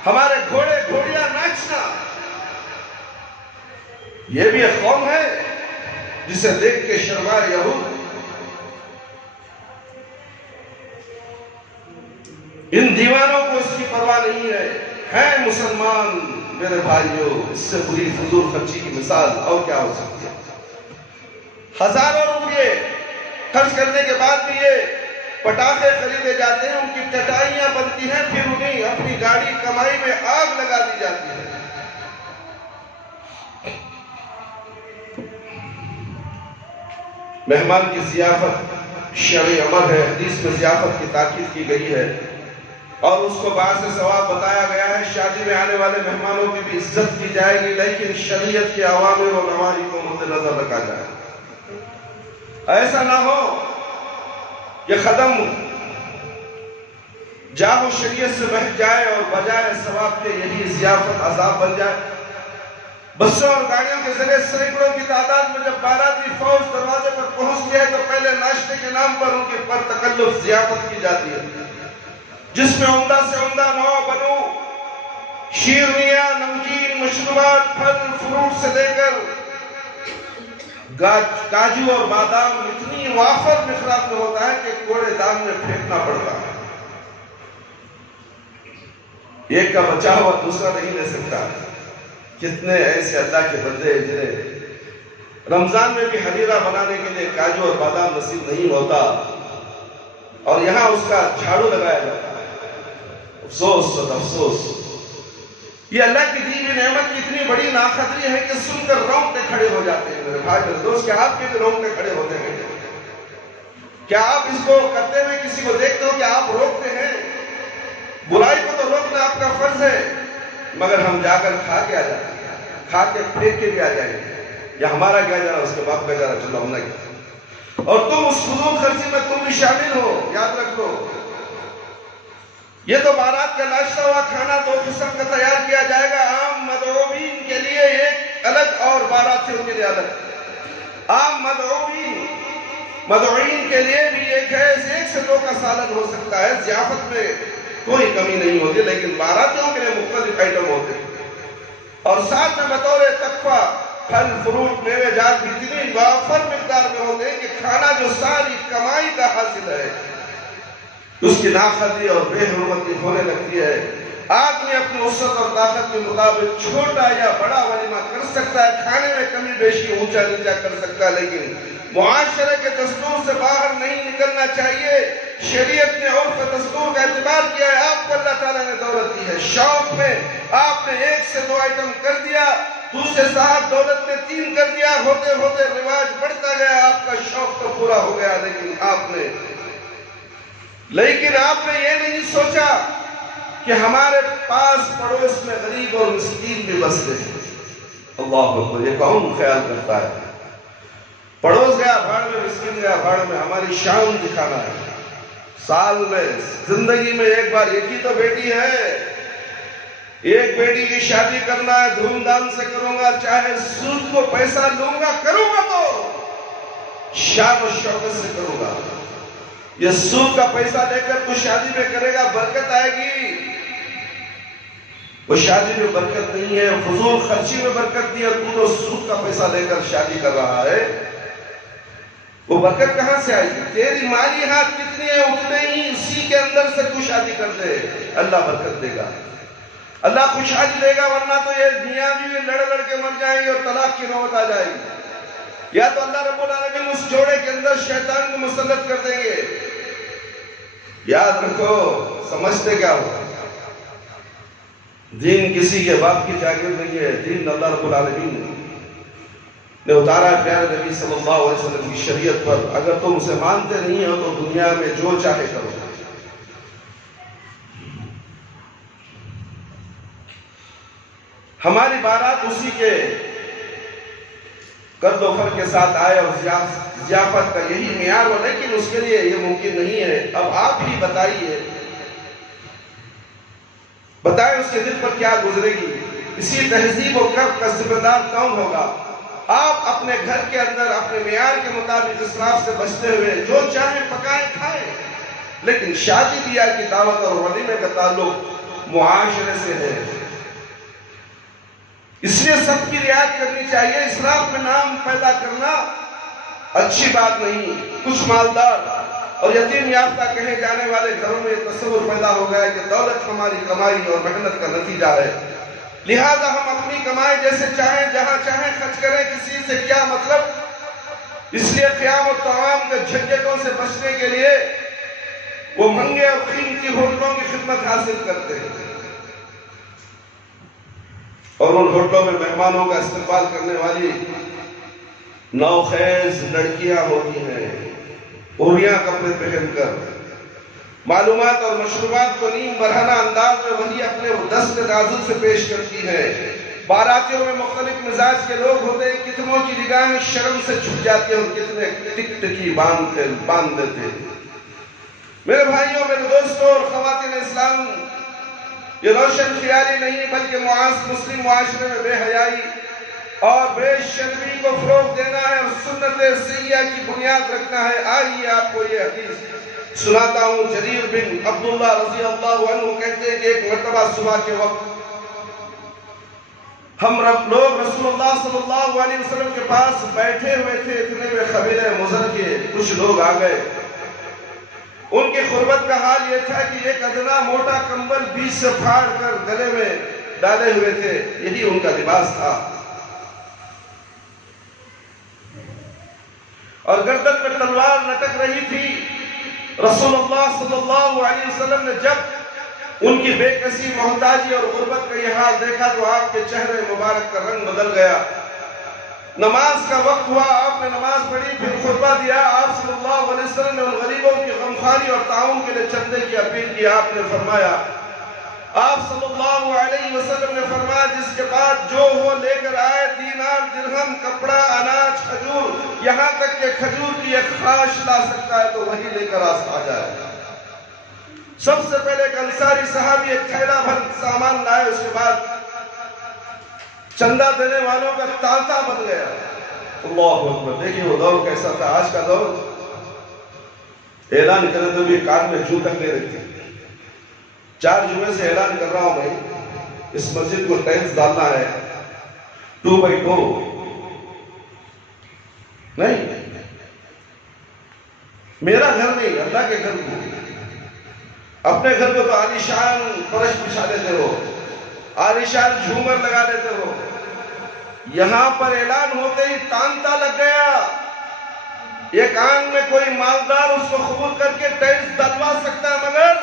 ہمارے گھوڑے گھوڑیاں ناچنا۔ یہ بھی ایک قوم ہے جسے دیکھ کے شرمائے یہود۔ ان دیوانوں کو اس کی پرواہ نہیں ہے مسلمان میرے بھائیوں، اس سے بری فضول خرچی کی مثال اور کیا ہو سکتی ہے؟ ہزاروں روپے خرچ کرنے کے بعد بھی یہ پٹاخے خریدے جاتے ہیں، ان کی چٹائیاں بنتی ہیں، پھر انہیں اپنی گاڑی کمائی میں آگ لگا دی جاتی ہے۔ مہمان کی ضیافت شرعی امر ہے، حدیث میں ضیافت کی تاکید کی گئی ہے اور اس کو باعث ثواب بتایا گیا ہے۔ شادی میں آنے والے مہمانوں کی بھی عزت کی جائے گی، لیکن شریعت کے اوامر و نواہی کو مد نظر رکھا جائے۔ ایسا نہ ہو کہ خدم جاہ و شریعت سے بہت جائے اور بجائے ثواب کے یہی ضیافت عذاب بن جائے۔ بسوں اور گاڑیوں کے ذریعے سینکڑوں کی تعداد میں جب باراتی فوج دروازے پر پہنچتی ہے تو پہلے ناشتے کے نام پر ان کے پر تکلف ضیافت کی جاتی ہے، جس میں عمدہ سے عمدہ نو بنو شیرنیاں، نمکین، مشروبات، پھل فروٹ سے لے کر کاجو اور بادام اتنی وافر مقدار میں ہوتا ہے کہ کوڑے دان میں پھینکنا پڑتا ہے۔ ایک کا بچا ہوا دوسرا نہیں لے سکتا۔ کتنے ایسے اللہ کے بندے جنہیں رمضان میں بھی حریرہ بنانے کے لیے کاجو اور بادام نصیب نہیں ہوتا اور یہاں اس کا جھاڑو لگایا جاتا ہے۔ افسوس اور افسوس، یہ اللہ کی دی ہوئی نعمت کی اتنی بڑی ناقدری ہے کہ سن کر رونگٹے کھڑے ہو جاتے ہیں۔ میرے بھائی میرے دوست، کیا آپ کے بھی رونگٹے کھڑے ہوتے ہیں؟ کیا آپ اس کو کرتے ہوئے کسی کو دیکھتے ہو کہ آپ روکتے ہیں؟ برائی کو تو روکنا آپ کا فرض ہے، مگر ہم جا کر کھا کے آ جاتے ہیں، کھا کے پھینک کے بھی آ جائیں گے، یا ہمارا کیا جا رہا اس کے باپ کا جا رہا، چلو ہم نے کیا، اور تم اس فضول خرچی میں تم بھی شامل ہو۔ یاد رکھ لو، یہ تو بارات کا ناشتہ ہوا، کھانا دو قسم کا تیار کیا جائے گا، عام مدعوین کے لیے ایک الگ اور باراتیوں کے لیے الگ۔ عام مدعوین کے لیے بھی ایک ہے، ایک سے دو کا سالن ہو سکتا ہے، ضیافت میں کوئی کمی نہیں ہوتی، لیکن باراتیوں کے لیے مختلف آئٹم ہوتے ہیں اور ساتھ میں بطور تحفہ پھل فروٹ میوے جات بھی اتنی وافر مقدار میں ہوتے ہیں کہ کھانا جو ساری کمائی کا حاصل ہے اس کی ناقدری اور بے حرمتی ہونے لگتی ہے۔ آدمی اپنی وسعت اور طاقت کے مطابق چھوٹا یا بڑا ولیمہ کر سکتا ہے، کھانے میں کمی بیشی اونچا نیچا کر سکتا ہے، لیکن معاشرے کے دستور سے باہر نہیں نکلنا چاہیے۔ شریعت نے عرف دستور کا اعتبار کیا ہے، آپ کو اللہ تعالیٰ نے دولت دی ہے، شوق میں آپ نے ایک سے دو آئٹم کر دیا، دوسرے صاحب دولت نے 3 کر دیا، ہوتے ہوتے رواج بڑھتا گیا، آپ کا شوق تو پورا ہو گیا، لیکن آپ نے یہ نہیں سوچا کہ ہمارے پاس پڑوس میں غریب اور مسکین بھی بستے ہیں۔ اللہ اکبر، یہ کون خیال کرتا ہے؟ پڑوس گیا بھاڑ میں، مسکین گیا بھاڑ میں، ہماری شان دکھانا ہے۔ سال میں زندگی میں ایک بار ایک ہی تو بیٹی ہے، ایک بیٹی کی شادی کرنا ہے دھوم دھام سے کروں گا، چاہے سود کو پیسہ لوں گا، کروں گا تو شان و شوکت سے کروں گا۔ یہ سود کا پیسہ لے کر تو شادی میں کرے گا، برکت آئے گی؟ وہ شادی میں برکت نہیں ہے، فضول خرچی میں برکت نہیں ہے۔ تو سود کا پیسہ لے کر شادی کر رہا ہے، وہ برکت کہاں سے آئے گی؟ تیری مالی ہاتھ کتنی ہے، اتنے ہی اسی کے اندر سے تو شادی کر دے، اللہ برکت دے گا، اللہ خوشحالی دے گا۔ ورنہ تو یہ دنیا میں لڑ لڑ کے مر جائیں گے اور طلاق کی نوبت آ جائے گی، یا تو اللہ رب العالمین اس جوڑے کے اندر شیطان کو مسلط کر دیں گے۔ یاد رکھو، سمجھتے کیا ہو؟ دین کسی کے باپ کی جاگیر نہیں ہے، دین اللہ رب العالمین نے اتارا ہے پیارے نبی صلی اللہ علیہ وسلم کی شریعت پر۔ اگر تم اسے مانتے نہیں ہو تو دنیا میں جو چاہے کرو۔ ہماری بارات اسی کے قد و فر کے ساتھ آئے اور ضیافت کا یہی معیار ہو، لیکن اس کے لیے یہ ممکن نہیں ہے۔ اب آپ ہی بتائیے، بتائیں اس کے دل پر کیا گزرے گی؟ اسی تہذیب و کرب کا ذمہ دار کون ہوگا؟ آپ اپنے گھر کے اندر اپنے معیار کے مطابق اسراف سے بچتے ہوئے جو چاہیں پکائیں کھائیں، لیکن شادی بیاہ کی دعوت اور ولیمے کا تعلق معاشرے سے ہے، اس لیے سب کی رعایت کرنی چاہیے۔ اسراف میں نام پیدا کرنا اچھی بات نہیں۔ کچھ مالدار اور یتیم یافتہ کہے جانے والے گھروں میں تصور پیدا ہو گیا کہ دولت ہماری کمائی اور محنت کا نتیجہ ہے، لہٰذا ہم اپنی کمائی جیسے چاہیں جہاں چاہیں خرچ کریں، کسی سے کیا مطلب؟ اس لیے قیام و طعام کے جھنجھٹوں سے بچنے کے لیے وہ مہنگے اور قیمتی ہوٹلوں کی خدمت حاصل کرتے ہیں، اور ان ہوٹلوں میں مہمانوں کا استقبال کرنے والی نوخیز لڑکیاں ہوتی ہیں، اوڑیاں کپڑے پہن کر معلومات اور مشروبات کو نیم برہنہ انداز میں وہی اپنے دست نازک سے پیش کرتی ہے۔ باراتیوں میں مختلف مزاج کے لوگ ہوتے ہیں، کتنوں کی نگاہیں شرم سے جھک جاتی ہیں اور کتنے ٹک ٹکی باندھ دیتے ہیں۔ میرے بھائیوں، میرے دوستوں اور خواتین اسلام، یہ روشن خیالی نہیں بلکہ مسلم معاشرے میں بے حیائی اور بے شرمی کو فروغ دینا ہے اور سنت سیئہ کی بنیاد رکھنا ہے۔ آئیے آپ کو یہ حدیث سناتا ہوں۔ جریر بن عبداللہ رضی اللہ عنہ کہتے ہیں کہ ایک مرتبہ صبح کے وقت ہم لوگ رسول اللہ صلی اللہ علیہ وسلم کے پاس بیٹھے ہوئے تھے، اتنے میں قبیلہ مضر کے کچھ لوگ آ گئے۔ ان کی غربت کا حال یہ تھا کہ ایک ادنا موٹا کمبل بیچ سے پھاڑ کر گلے میں ڈالے ہوئے تھے، یہی ان کا لباس تھا، اور گردن میں تلوار لٹک رہی تھی۔ رسول اللہ صلی اللہ علیہ وسلم نے جب ان کی بے کسی، محتاجی اور غربت کا یہ حال دیکھا تو آپ کے چہرے مبارک کا رنگ بدل گیا۔ نماز کا وقت ہوا، آپ نے نماز پڑھی، پھر خطبہ دیا۔ آپ صلی اللہ علیہ وسلم نے ان غریبوں کی غمخواری اور تعاون کے لیے چندے کی اپیل کی۔ آپ نے فرمایا، آپ صلی اللہ علیہ وسلم نے فرمایا، جس کے بعد جو ہو لے کر آئے، دینار، درہم، کپڑا، اناج، کھجور، یہاں تک کہ کھجور کی ایک خاش لا سکتا ہے تو وہی لے کر آ جائے۔ سب سے پہلے ایک انصاری صحابی ایک تھیلا بھر سامان لائے، اس کے بعد چندہ دینے والوں کا تانتا بن گیا۔ اللہ اکبر! دیکھیں وہ دور کیسا تھا۔ آج کا دور اعلان کرے تو بھی کان میں جو تک نہیں رکھتی۔ 4 جمعے سے اعلان کر رہا ہوں بھائی، اس مسجد کو ٹائلز ڈالنا ہے 2x2 نہیں، میرا گھر نہیں، اللہ کے گھر کو۔ اپنے گھر کو تو عالیشان فرش بچھا لیتے ہو، عالیشان جھومر لگا لیتے ہو، یہاں پر اعلان ہوتے ہی تانتا لگ گیا۔ ایک آنگ میں کوئی مالدار اس کو قبول کر کے ٹائلز ڈلوا سکتا ہے، مگر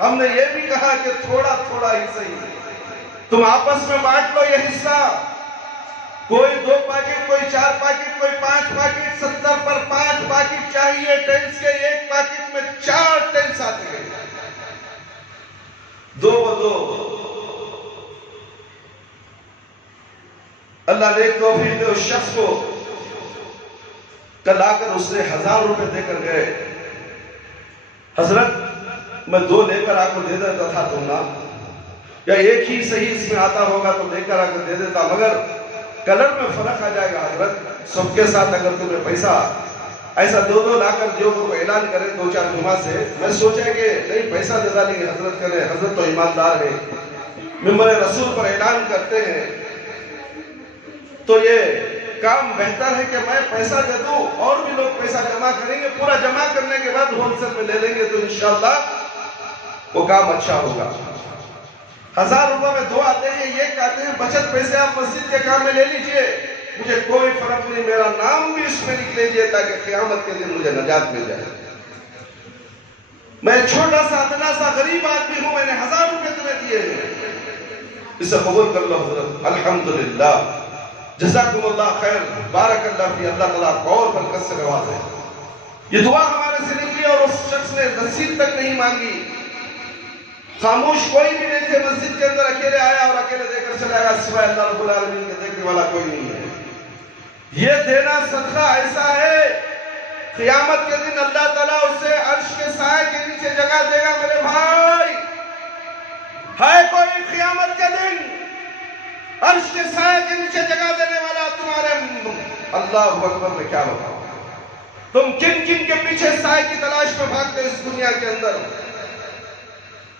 ہم نے یہ بھی کہا کہ تھوڑا تھوڑا ہی صحیح، تم آپس میں بانٹ لو یہ حصہ، کوئی 2 پیکٹ، کوئی 4 پیکٹ، کوئی 5 پیکٹ، 70 پر 5 پیکٹ چاہیے ٹائلز کے، ایک پیکٹ میں 4 ٹائلز آتے ہیں، 2 ب 2۔ اللہ نے ایک توفیق دے اس شخص کو، کل آ کر اس نے 1000 روپے دے کر گئے، حضرت میں 2 لے کر آپ کو دے دیتا تھا، تم نہ یا ایک ہی صحیح اس میں آتا ہوگا تو لے کر آ کر دے دیتا، مگر کلر میں فرق آ جائے گا حضرت۔ سب کے ساتھ اگر تمہیں پیسہ ایسا دو لا کر دیو کو اعلان کرے 2-4 جمعہ سے، میں سوچا کہ نہیں پیسہ دے ڈالیں گے حضرت کرے، حضرت تو ایماندار ہے، ممبر رسول پر اعلان کرتے ہیں، تو یہ کام بہتر ہے کہ میں پیسہ دے دوں اور بھی لوگ پیسہ جمع کریں گے، پورا جمع کرنے کے بعد ہول سیل میں لے لیں گے تو انشاءاللہ وہ کام اچھا ہوگا۔ 1000 روپے میں 2 آتے ہیں، یہ کہتے ہیں بچت پیسے آپ مسجد کے کام میں لے لیجئے، مجھے کوئی فرق نہیں، میرا نام بھی اس میں لکھ لیجئے تاکہ قیامت کے دن مجھے نجات مل جائے۔ میں چھوٹا سا اتنا سا غریب آدمی ہوں، میں نے 1000 روپے تمہیں دیے ہیں، اسے قبول کر لو حضرت۔ الحمدللہ، جزاکم اللہ خیر، بارک اللہ فی، اللہ تعالیٰ کو اور برکت سے نوازے۔ یہ دعا ہمارے سے نکلی اور اس شخص نے رسید تک نہیں مانگی، خاموش کوئی بھی نہیں تھے، مسجد کے اندر اکیلے آیا اور اکیلے دے کر چلا گیا، سوائے اللہ رب العالمین کے دیکھنے والا کوئی نہیں ہے۔ یہ دینا صدقہ ایسا ہے، قیامت کے دن اللہ تعالیٰ اسے عرش کے سائے کے نیچے جگہ دے گا۔ میرے بھائی، ہے کوئی قیامت کے دن عرش کے سائے کے نیچے جگہ دینے والا تمہارے؟ اللہ اکبر، میں کیا بتاؤں، تم کن کن کے پیچھے سائے کی تلاش میں بھاگتے اس دنیا کے اندر؟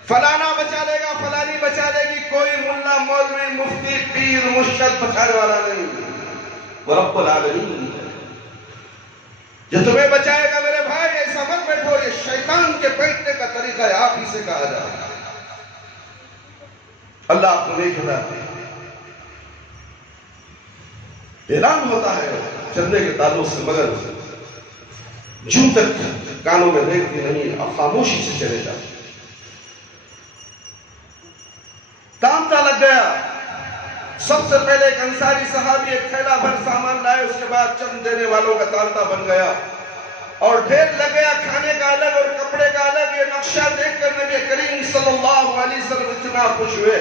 فلانا بچا لے گا، فلانی بچا لے گی، کوئی ملا مولوی مفتی پیر مرشد بچانے والا نہیں، وہ رب العالمین ہے جو تمہیں بچائے گا۔ میرے بھائی، ایسا مت بیٹھو، یہ شیطان کے بیٹھنے کا طریقہ ہے، آپ ہی سے کہا جا رہا ہے۔ اللہ آپ کو نیک ہدایت دے۔ اعلان ہوتا ہے چندے کے تعلق سے، مگر جوں تک کانوں میں دیکھتی نہیں، اب خاموشی سے چلے جا۔ تانتا لگ گیا، سب سے پہلے ایک انصاری صحابی ایک تھیلا بھر سامان لائے، اس کے بعد چند دینے والوں کا تانتا بن گیا اور ڈھیر لگ گیا، کھانے کا الگ اور کپڑے کا الگ۔ یہ نقشہ دیکھ کر نبی کریم صلی اللہ علیہ وسلم اتنا خوش ہوئے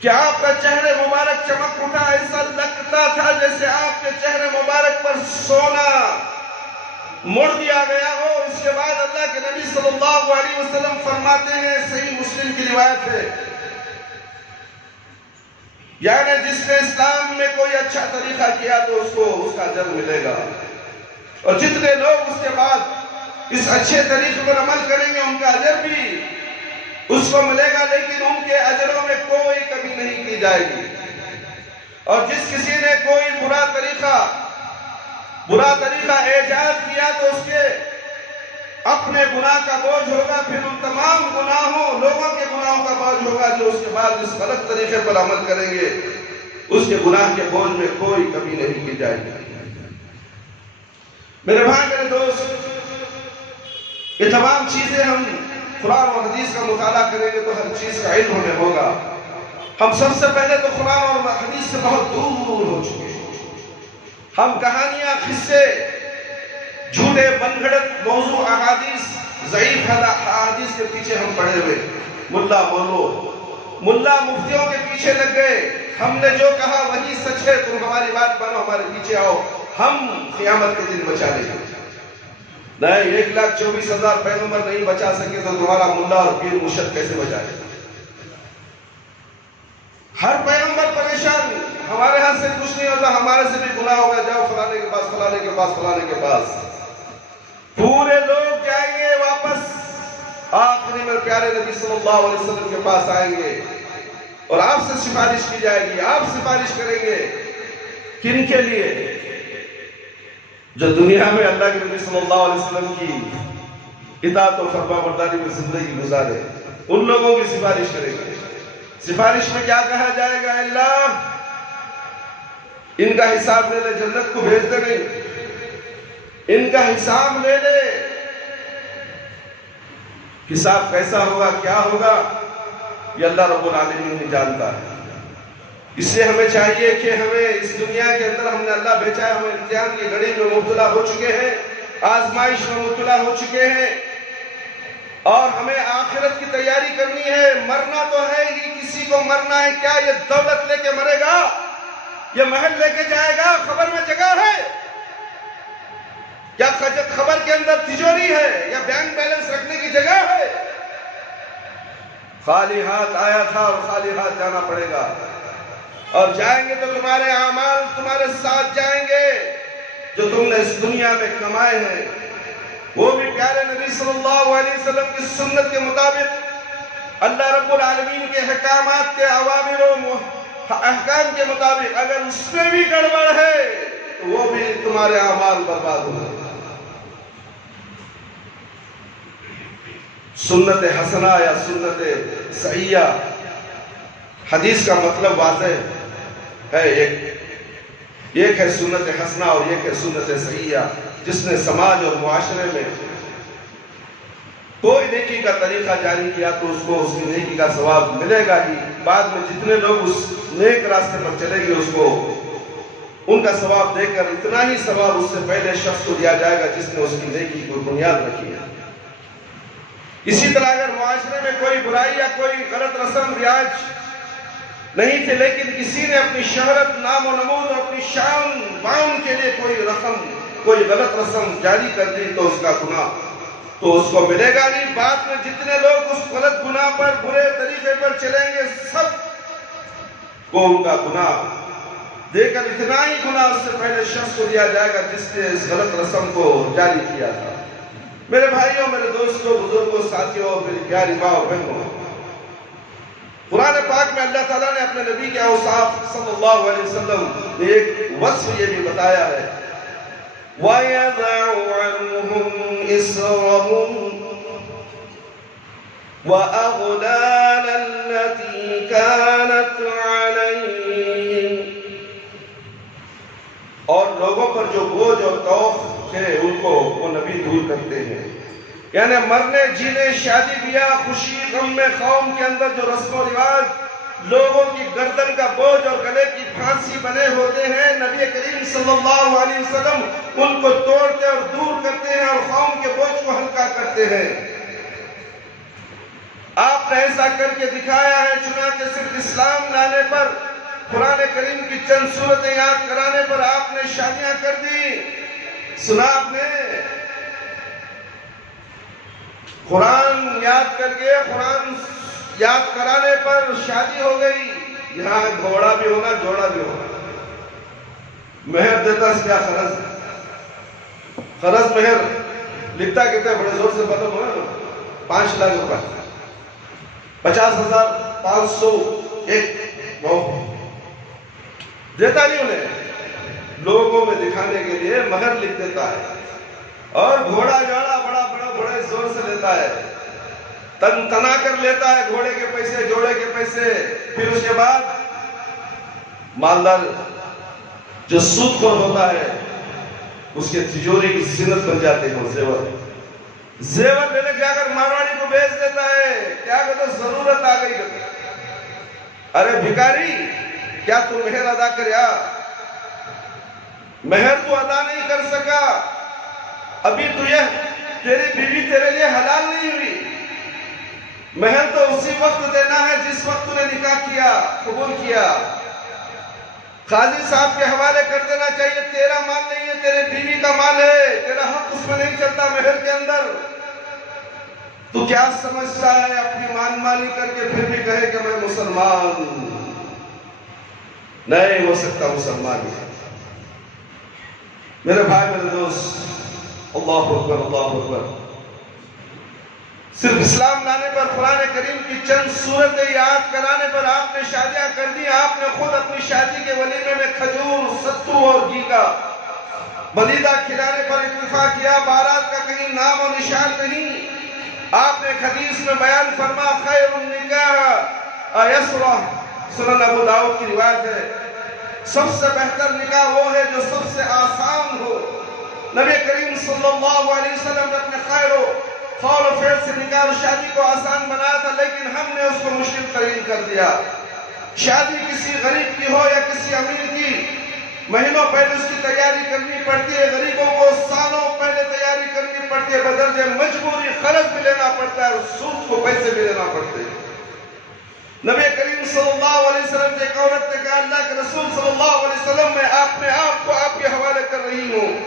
کہ آپ کا چہرے مبارک چمک اٹھا، ایسا لگتا تھا جیسے آپ کے چہرے مبارک پر سونا مڑ دیا گیا ہو۔ اس کے بعد اللہ کے نبی صلی اللہ علیہ وسلم فرماتے ہیں، صحیح مسلم کی روایت ہے، یعنی جس نے اسلام میں کوئی اچھا طریقہ کیا تو اس کو اس کا اجر ملے گا، اور جتنے لوگ اس کے بعد اس اچھے طریقے پر عمل کریں گے ان کا اجر بھی اس کو ملے گا، لیکن ان کے اجروں میں کوئی کمی نہیں کی جائے گی۔ اور جس کسی نے کوئی برا طریقہ ایجاد کیا تو اس کے اپنے گناہ کا بوجھ ہوگا، پھر ان تمام لوگوں کے گناہوں کا بوجھ ہوگا جو اس کے بعد اس غلط طریقے پر عمل کریں گے، اس کے گناہ کے بوجھ میں کوئی کمی نہیں کی جائے گی۔ میرے بھائی، میرے دوست، یہ تمام چیزیں ہم قرآن اور حدیث کا مطالعہ کریں گے تو ہر چیز کا علم ہمیں ہوگا۔ ہم سب سے پہلے تو قرآن اور حدیث سے بہت دور ہو چکے ہیں، ہم کہانیاں، قصے، جھوٹے بن گھڑت موضوع احادیث، ضعیف احادیث کے پیچھے ہم پڑے ہوئے، ملا مفتیوں کے پیچھے لگ گئے۔ ہم نے جو کہا وہی سچ ہے، تم ہماری بات مانو، ہمارے پیچھے آؤ، ہم قیامت کے دن بچا لیں گے۔ نہیں، 1,24,000 پیغمبر نہیں بچا سکے تو تمہارا ملا اور پیر مرشد کیسے بچائے؟ ہر پیغمبر پریشان، ہمارے ہاتھ سے کچھ نہیں ہوتا، ہمارے سے بھی گناہ ہوگا، جاؤ فلانے کے پاس، فلانے کے پاس، فلانے کے پاس۔ پورے لوگ جائیں گے واپس، آخری میں پیارے نبی صلی اللہ علیہ وسلم کے پاس آئیں گے اور آپ سے سفارش کی جائے گی۔ آپ سفارش کریں گے کن کے لیے؟ جو دنیا میں اللہ کے نبی صلی اللہ علیہ وسلم کی اطاعت و فرما برداری میں زندگی گزارے، ان لوگوں کی سفارش کریں گے۔ سفارش میں کیا کہا جائے گا؟ اللہ ان کا حساب لے لے، جنت کو بھیج دے، نہیں، ان کا حساب لے لے۔ حساب کیسا ہوگا، کیا ہوگا، یہ اللہ رب العالمین ہی جانتا ہے۔ اس لیے ہمیں چاہیے کہ ہمیں اس دنیا کے اندر ہم نے اللہ بھیجا ہے، ہم امتحان کی گھڑی میں مبتلا ہو چکے ہیں، آزمائش میں مبتلا ہو چکے ہیں، اور ہمیں آخرت کی تیاری کرنی ہے۔ مرنا تو ہے ہی، کسی کو مرنا ہے، کیا یہ دولت لے کے مرے گا، یہ محل لے کے جائے گا؟ خبر میں جگہ ہے کیا؟ خبر کے اندر تجوری ہے یا بینک بیلنس رکھنے کی جگہ ہے؟ خالی ہاتھ آیا تھا اور خالی ہاتھ جانا پڑے گا، اور جائیں گے تو تمہارے اعمال تمہارے ساتھ جائیں گے جو تم نے اس دنیا میں کمائے ہیں، وہ بھی پیارے نبی صلی اللہ علیہ وسلم کی سنت کے مطابق، اللہ رب العالمین کے احکامات کے اوامر و احکام کے مطابق۔ اگر اس میں بھی گڑبڑ ہے تو وہ بھی تمہارے اعمال برباد ہو گئے۔ سنت حسنہ یا سنت سیئہ، حدیث کا مطلب واضح ہے، ایک ہے سنت حسنہ اور ایک ہے سنت سیئہ۔ جس نے سماج اور معاشرے میں کوئی نیکی کا طریقہ جاری کیا تو اس کو اس کی نیکی کا ثواب ملے گا ہی، بعد میں جتنے لوگ اس نیک راستے پر چلیں گے اس کو ان کا ثواب دے کر اتنا ہی ثواب اس سے پہلے شخص کو دیا جائے گا جس نے اس کی نیکی کو بنیاد رکھی ہے۔ اسی طرح اگر معاشرے میں کوئی برائی یا کوئی غلط رسم رواج نہیں تھے، لیکن کسی نے اپنی شہرت، نام و نمود اور اپنی شان بان کے لیے کوئی غلط رسم جاری کر دی تو اس کا گناہ تو اس کو ملے گا نہیں، بعد میں جتنے لوگ اس غلط گناہ پر برے طریقے پر چلیں گے سب کو ان کا گناہ دے کر اتنا ہی گناہ اس سے پہلے شخص کو دیا جائے گا جس نے اس غلط رسم کو جاری کیا تھا۔ میرے بھائیوں، میرے دوستوں، بزرگوں، ساتھیوں، میری پیاری ماں اور بہنوں، قرآن پاک میں اللہ تعالیٰ نے اپنے نبی کے اوصاف صلی اللہ علیہ وسلم نے ایک وصف یہ بھی بتایا ہے، وَيَضَعُ عَنْهُمْ إِصْرَهُمْ وَأَغْلَالَ الَّتِي كَانَتْ عَلَيْهِمْ، اور لوگوں پر جو بوجھ اور توق ہے ان کو وہ نبی دور کرتے ہیں۔ یعنی مرنے جینے، شادی بیاہ، خوشی غم میں، قوم کے اندر جو رسم و رواج لوگوں کی گردن کا بوجھ اور گلے کی پھانسی بنے ہوتے ہیں، نبی کریم صلی اللہ علیہ وسلم ان کو توڑتے اور دور کرتے ہیں اور قوم کے بوجھ کو ہلکا کرتے ہیں۔ آپ نے ایسا کر کے دکھایا ہے، چنانچہ صرف اسلام لانے پر، قرآن کریم کی چند سورتیں یاد کرانے پر آپ نے شادیاں کر دی۔ سنا آپ نے، قرآن یاد کر کے، قرآن یاد کرانے پر شادی ہو گئی۔ یہاں گھوڑا بھی ہونا، جوڑا بھی ہونا۔ مہر دیتا اس کیا خرض ہے؟ خرض مہر لکھتا کہتے بڑے زور سے بلو ہوئے 5 لاکھ روپے، 50,000، 500، ایک دیتا نہیں انہیں، لوگوں میں دکھانے کے لیے مہر لکھ دیتا ہے، اور گھوڑا جوڑا بڑے زور سے لیتا ہے، تن تنا کر لیتا ہے گھوڑے کے پیسے، جوڑے کے پیسے۔ پھر اس کے بعد مالدار جو سود خور ہوتا ہے اس کے تجوری کی زینت بن جاتے ہیں زیور لینے جا کر مارواڑی کو بیچ دیتا ہے، کیا کہتا ضرورت آ گئی، ارے بھکاری کیا تو مہر ادا کریا؟ مہر تو ادا نہیں کر سکا، ابھی تو یہ تیری بیوی تیرے لیے حلال نہیں ہوئی، مہر تو اسی وقت دینا ہے جس وقت تو نے نکاح کیا، قبول کیا۔ قاضی صاحب کے حوالے کر دینا چاہیے، تیرا مال نہیں ہے، تیرے بیوی کا مال ہے، تیرا حق اس میں نہیں چلتا مہر کے اندر۔ تو کیا سمجھتا ہے اپنی مان مانی کر کے پھر بھی کہے کہ میں مسلمان نہیں ہو سکتا، مسلمان ہی۔ میرے بھائی، میرے دوست، اللہ اکبر، اللہ اکبر۔ صرف اسلام لانے پر، قرآن کریم کی چند سورتیں یاد کرانے پر آپ نے شادیاں کر دی۔ آپ نے خود اپنی شادی کے ولیمے میں کھجور، ستو اور گھی کا ملیدہ کھلانے پر اتفاق کیا، بارات کا کہیں نام و نشان نہیں۔ آپ نے ایک حدیث میں بیان فرما، خیر النکاح ایسرہ، سنن ابو داؤد کی روایت ہے، سب سے بہتر نکاح وہ ہے جو سب سے آسان ہو۔ نبی کریم صلی اللہ علیہ وسلم نے اپنے خیر و قول و فعل سے نکاح اور شادی کو آسان بنایا تھا، لیکن ہم نے اس کو مشکل ترین کر دیا۔ شادی کسی غریب کی ہو یا کسی امیر کی، مہینوں پہلے اس کی تیاری کرنی پڑتی ہے، غریبوں کو سالوں پہلے تیاری کرنی پڑتی ہے، بدرجہ مجبوری قرض بھی لینا پڑتا ہے اور سود کو پیسے بھی لینا پڑتے ہیں۔ نبی کریم صلی اللہ علیہ وسلم سے ایک عورت نے کہا، اللہ کے رسول صلی اللہ علیہ وسلم، میں اپنے آپ کو آپ کے حوالے کر رہی ہوں،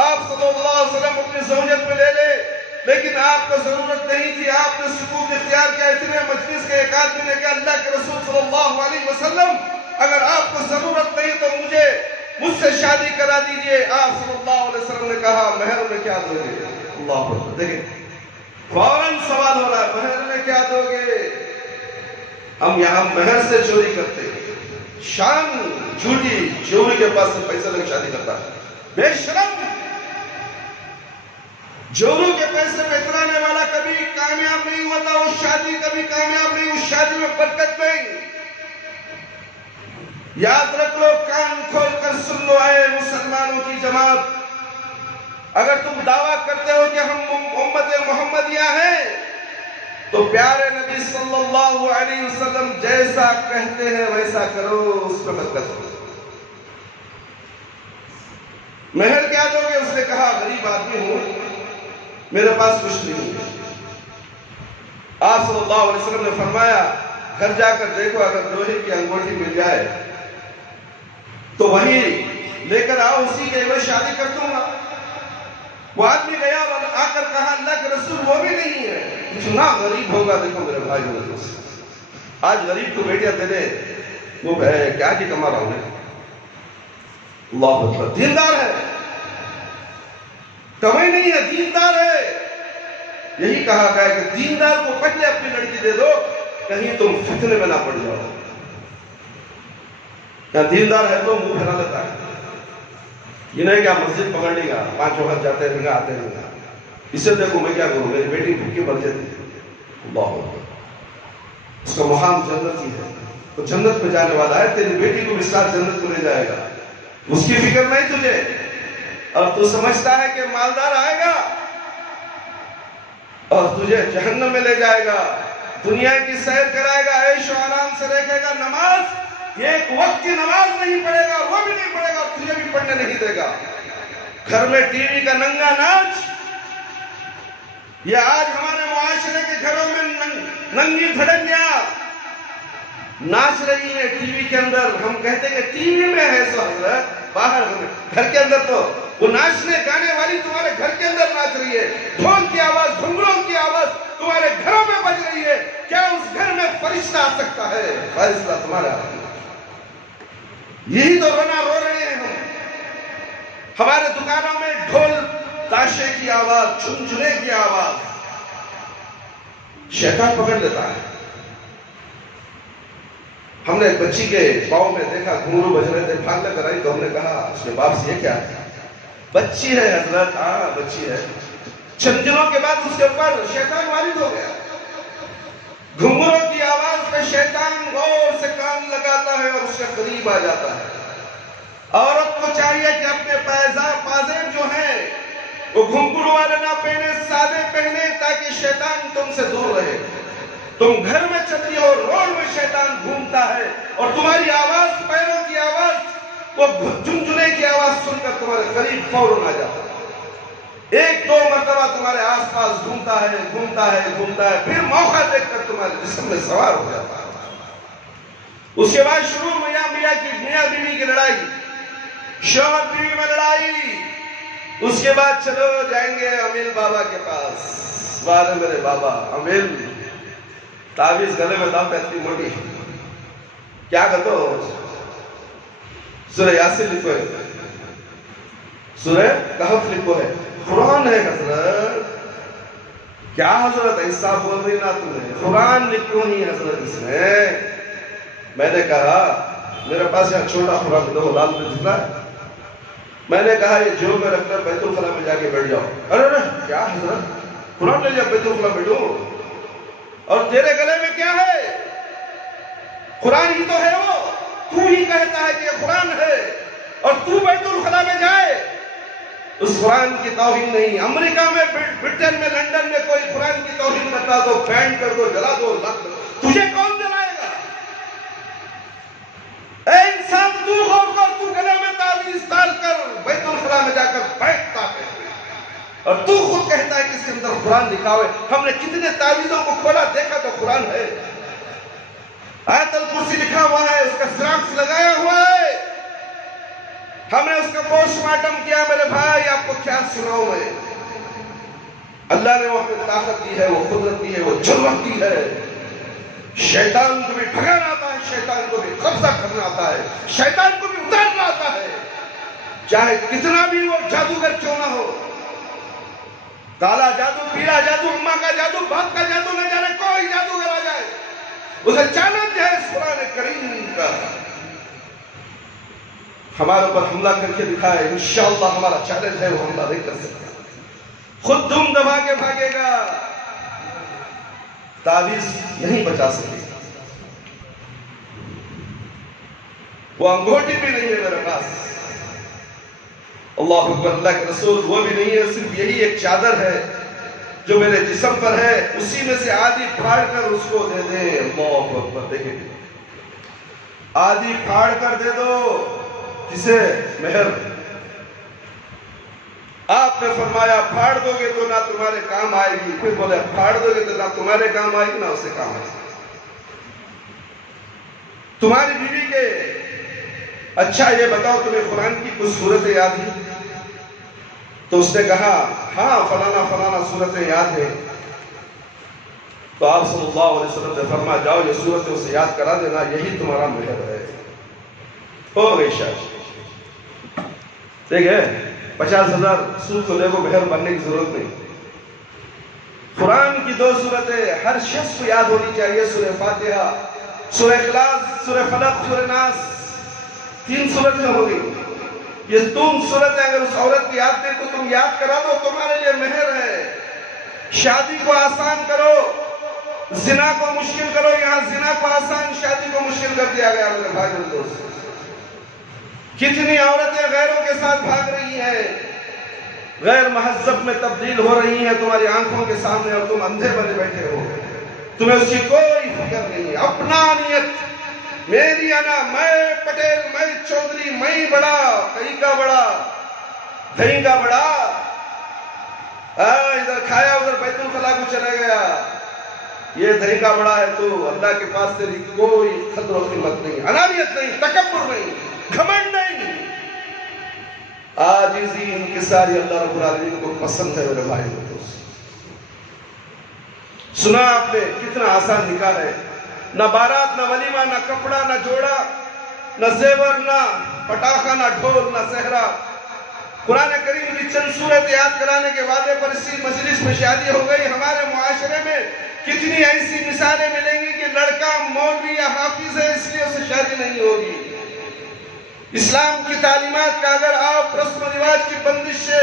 آپ صلی اللہ علیہ وسلم اپنی زوجت میں لے لے، لیکن آپ کو ضرورت نہیں تھی، آپ نے سکوت اختیار کیا۔ اتنے مجلس کے ایک آدمی نے کہا اللہ کے رسول صلی اللہ علیہ وسلم اگر آپ کو ضرورت نہیں تو مجھ سے شادی کرا دیجئے۔ آپ صلی اللہ علیہ وسلم نے کہا مہر میں کیا دو گے؟ اللہ اکبر، دیکھیں فوراً سوال ہو رہا ہے مہر میں کیا دو گے؟ ہم یہاں مہر سے چوری کرتے ہیں، شان جھوٹی چوری کے پاس سے پیسہ لے شادی کرتا ہے، بے شرم۔ جوروں کے پیسے میں اترانے والا کبھی کامیاب نہیں ہوتا، وہ شادی کبھی کامیاب نہیں، اس شادی میں برکت نہیں۔ یاد رکھ لو، کان کھول کر سن لو اے مسلمانوں کی جماعت، اگر تم دعویٰ کرتے ہو کہ ہم امت محمدیہ ہیں تو پیارے نبی صلی اللہ علیہ وسلم جیسا کہتے ہیں ویسا کرو، اس پر مت کرو۔ مہر کیا دو گے؟ اس نے کہا غریب آدمی ہوں، میرے پاس کچھ نہیں ہے۔ آپ صلی اللہ علیہ وسلم نے فرمایا گھر جا کر دیکھو، اگر لوہے کی انگوٹھی مل جائے تو وہی لے کر آؤ، اسی کے عوض شادی کر دوں گا۔ وہ آدمی گیا اور آ کر کہا اللہ کے رسول وہ بھی نہیں ہے۔ اتنا غریب ہوگا، دیکھو میرے بھائی آج غریب کو بیٹیاں دے دے، وہ کیا جی کما رہا ہوں میں، اللہ اکبر، دیندار ہے، کمائی نہیں ہے، دیندار ہے۔ یہی کہا گیا کہ دیندار کو پہلے اپنی لڑکی دے دو، کہیں تم فتنے میں نہ پڑ جاؤ۔ کیا دیندار ہے تو منہ پھیرا لیتا ہے، یہ نہیں کہ مسجد پکڑ لے گا، 5 وقت جاتے رہیں گا آتے رہیں گا، اسے دیکھو میں کیا کروں، میری بیٹی بھوکی مر جاتی ہے، اللہ اکبر، اس کا مقام جنت ہی ہے، وہ جنت میں جانے والا ہے، تیری بیٹی کو بھی ساتھ جنت کو لے جائے گا، اس کی فکر نہیں تجھے۔ اور تو سمجھتا ہے کہ مالدار آئے گا اور تجھے جہنم میں لے جائے گا، دنیا کی سیر کرائے گا، عیش و آرام سے رکھے گا، نماز ایک وقت کی نماز نہیں پڑھے گا، وہ بھی نہیں پڑھے گا، تجھے بھی پڑھنے نہیں دے گا۔ گھر میں ٹی وی کا ننگا ناچ، یہ آج ہمارے معاشرے کے گھروں میں ننگی دھڑکیاں ناچ رہی ہیں ٹی وی کے اندر۔ ہم کہتے ہیں کہ ٹی وی میں ہے سو حضرت، باہر گھر کے اندر تو وہ ناچنے گانے والی تمہارے گھر کے اندر ناچ رہی ہے، ڈھول کی آواز، گھنگروں کی آواز تمہارے گھروں میں بج رہی ہے۔ کیا اس گھر میں فرشتہ آ سکتا ہے؟ فیصلہ تمہارا۔ یہی تو رونا رو رہے ہیں ہم، ہمارے دکانوں میں ڈھول تاشے کی آواز، چھنچھنے کی آواز، شیطان پکڑ لیتا ہے۔ ہم نے ایک بچی کے پاؤں میں دیکھا گھنگرو بج رہے تھے، بھاگ لے کر آئی تو ہم نے کہا اس کے باپ سے یہ کیا ہے؟ بچی ہے حضرت، ہاں بچی ہے۔ چند دنوں کے بعد اس کے اوپر شیطان والد ہو گیا۔ گھنگروں کی آواز پہ شیطان غور سے کان لگاتا ہے اور اس کے قریب آ جاتا ہے۔ عورت کو چاہیے کہ اپنے پازیب جو ہیں وہ گھنگرو والے نہ پہنے، سادے پہنے، تاکہ شیطان تم سے دور رہے۔ تم گھر میں چلتی ہو، روڈ میں شیطان گھومتا ہے اور تمہاری آواز، پیروں کی آواز، وہ جھنجھنے کی آواز سن کر تمہارے قریب فوراً آ جاتا ہے۔ 1-2 مرتبہ تمہارے آس پاس گھومتا ہے، گھومتا ہے، گھومتا ہے، پھر موقع دیکھ کر تمہارے جسم میں سوار ہو جاتا ہے۔ اس کے بعد شروع میاں بیوی کی لڑائی، شوہر بیوی میں لڑائی۔ اس کے بعد چلو جائیں گے امیل بابا کے پاس، بارے میرے بابا امیل تعویذ گلے میں داؤ پہنتی موٹی، کیا کہتے ہو؟ سورہ یاسین لکھو ہے، سورہ کہف لکھو ہے، قرآن ہے حضرت۔ کیا حضرت ایسا بول رہی نا تمہیں؟ قرآن لکھو ہی حضرت اس میں۔ میں نے کہا میرے پاس یہاں چھوٹا قرآن دو لال میں دکھلا ہے، میں نے کہا یہ جو میں رکھ کر بیت الخلا میں جا کے بیٹھ جاؤ۔ ارے کیا حضرت قرآن لے جا بیت الخلا بیٹھو، اور تیرے گلے میں کیا ہے؟ قرآن ہی تو ہے، وہ تو ہی کہتا ہے کہ یہ قرآن ہے، اور تو بیت الخلا میں جائے، اس قرآن کی توہین نہیں۔ امریکہ میں، برٹن میں، لندن میں کوئی قرآن کی توہین بتا دو، بینڈ کر دو، جلا دو، تجھے کون جلائے گا؟ اے انسان تو غور کر، تو گلے میں تعویذ ڈال کر بیت الخلا میں جا کر بیٹھتا ہے، اور تو خود کہتا ہے کہ اس کے اندر قرآن لکھا ہوئے۔ ہم نے کتنے تعویذوں کو کھولا، دیکھا تو قرآن ہے، آیت الکرسی لکھا ہوا ہے، اس کا سراغ لگایا ہوا ہے۔ ہم نے اس کا پوسٹ مارٹم کیا۔ میرے بھائی آپ کو کیا سناؤں میں، اللہ نے وہ ہمیں طاقت دی ہے، وہ قدرت دی ہے، وہ جرأت دی ہے۔ شیطان کو بھی بھگانا آتا ہے، شیطان کو بھی قبضہ کرنا آتا ہے، شیطان کو بھی اتارنا آتا ہے، چاہے کتنا بھی وہ جادوگر کیوں نہ ہو۔ کالا جادو، پیلا جادو، اماں کا جادو، باپ کا جادو، نہ جانے کوئی جادوگر آ جائے، اسے چیلنج ہے اس قرآن کریم کا، ہمارے اوپر حملہ کر کے دکھائے، انشاءاللہ ہمارا چیلنج ہے، وہ حملہ نہیں کر سکتا، خود دم دبا کے بھاگے گا، تعویذ نہیں بچا سکے، وہ انگوٹھی بھی نہیں ہے میرے پاس، اللہ اکبر، اللہ کے رسول وہ بھی نہیں ہے، صرف یہی ایک چادر ہے جو میرے جسم پر ہے، اسی میں سے آدھی پھاڑ کر اس کو دے دیں۔ اللہ اکبر، دیکھیں آدھی پھاڑ کر دے دو، کسے؟ مہر۔ آپ نے فرمایا پھاڑ دو گے تو نہ تمہارے کام آئے گی، پھر بولے پھاڑ دو گے تو نہ تمہارے کام آئے گی نہ اسے کام آئے گی۔ تمہاری بیوی کے اچھا یہ بتاؤ تمہیں قرآن کی کچھ صورتیں یاد ہیں؟ تو اس نے کہا ہاں فلانا فلانا صورتیں یاد ہیں۔ تو آپ صلی اللہ علیہ وسلم نے فرمایا جاؤ یہ صورتیں اسے یاد کرا دینا، یہی تمہارا مہر ہے۔ ہو گئی شاید، دیکھے 50,000 سود کو لے کو مہر بننے کی ضرورت نہیں۔ قرآن کی 2 صورتیں ہر شخص کو یاد ہونی چاہیے، سورہ فاتحہ، سورہ اخلاص، سورہ فلق، سورہ ناس، 3 صورتیں ہو گئی۔ یہ 3 صورتیں اگر اس عورت کی یاد دیں تو تم یاد کرا دو، تمہارے لیے مہر ہے۔ شادی کو آسان کرو، زنا کو مشکل کرو، یہاں زنا کو آسان، شادی کو مشکل کر دیا گیا میرے بھائی اور دوست۔ کتنی عورتیں غیروں کے ساتھ بھاگ رہی ہیں، غیر مہذب میں تبدیل ہو رہی ہیں تمہاری آنکھوں کے سامنے، اور تم اندھے بنے بیٹھے ہو، تمہیں اس کی کوئی فکر نہیں ہے۔ اپنا نیت، میری انا، میں پٹیل، میں چودھری، میں بڑا، کہیں کا بڑا، دہیں کا بڑا، ادھر کھایا ادھر بیت الخلا کو چلے گیا، یہ دہیں کا بڑا ہے تو اللہ کے پاس تیری کوئی قدر و قیمت نہیں، انانیت نہیں، تکبر نہیں، گھمنڈ نہیں، عاجزی انکساری اللہ رب العالمین کو پسند ہے میرے بھائی اور دوست۔ سنا آپ نے کتنا آسان نکاح ہے، نہ بارات، نہ ولیمہ، نہ کپڑا، نہ جوڑا، نہ زیور، نہ پٹاخہ، نہ ڈھول، نہ صحرا۔ قرآن کریم کی چند صورت یاد کرانے کے وعدے پر اسی مجلس میں شادی ہو گئی۔ ہمارے معاشرے میں کتنی ایسی مثالیں ملیں گی کہ لڑکا مولوی یا حافظ ہے اس لیے اسے شادی نہیں ہوگی۔ اسلام کی تعلیمات کا اگر آپ رسم و رواج کی بندش سے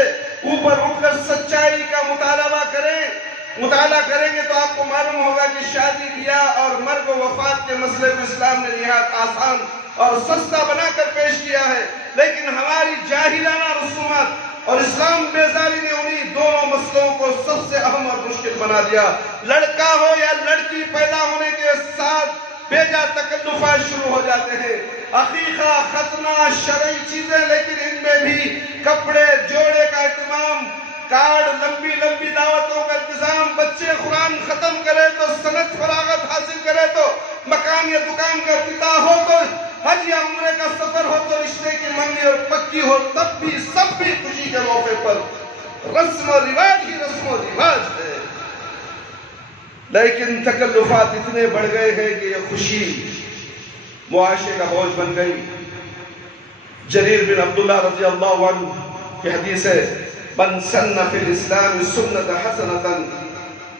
اوپر اٹھ کر سچائی کا مطالبہ کریں گے تو آپ کو معلوم ہوگا کہ شادی بیاہ اور مرگ و وفات کے مسئلے کو اسلام نے نہایت آسان اور سستا بنا کر پیش کیا ہے، لیکن ہماری جاہلانہ رسومات اور اسلام بیزاری نے انہی دونوں مسئلوں کو سب سے اہم اور مشکل بنا دیا۔ لڑکا ہو یا لڑکی، پیدا ہونے کے ساتھ بیجا تکلفات شروع ہو جاتے ہیں، عقیقہ، ختنہ، شرعی چیزیں، لیکن ان میں بھی کپڑے جوڑے کا اہتمام، کارڈ، لمبی لمبی دعوتوں کا انتظام، بچے قرآن ختم کرے تو سند فراغت حاصل کرے تو مکان یا دکان کا افتتاح ہو تو حج یا عمرے کا سفر ہو تو رشتے کی منگنی اور پکی ہو، تب بھی سب بھی خوشی کے موقع پر رسم و رواج ہی رسم و رواج ہے۔ لیکن تکلفات اتنے بڑھ گئے ہیں کہ یہ خوشی معاشرے کا بوجھ بن گئی۔ جریر بن عبداللہ رضی اللہ عنہ کی حدیث ہے، من سن فی الاسلام سنت حسنتا،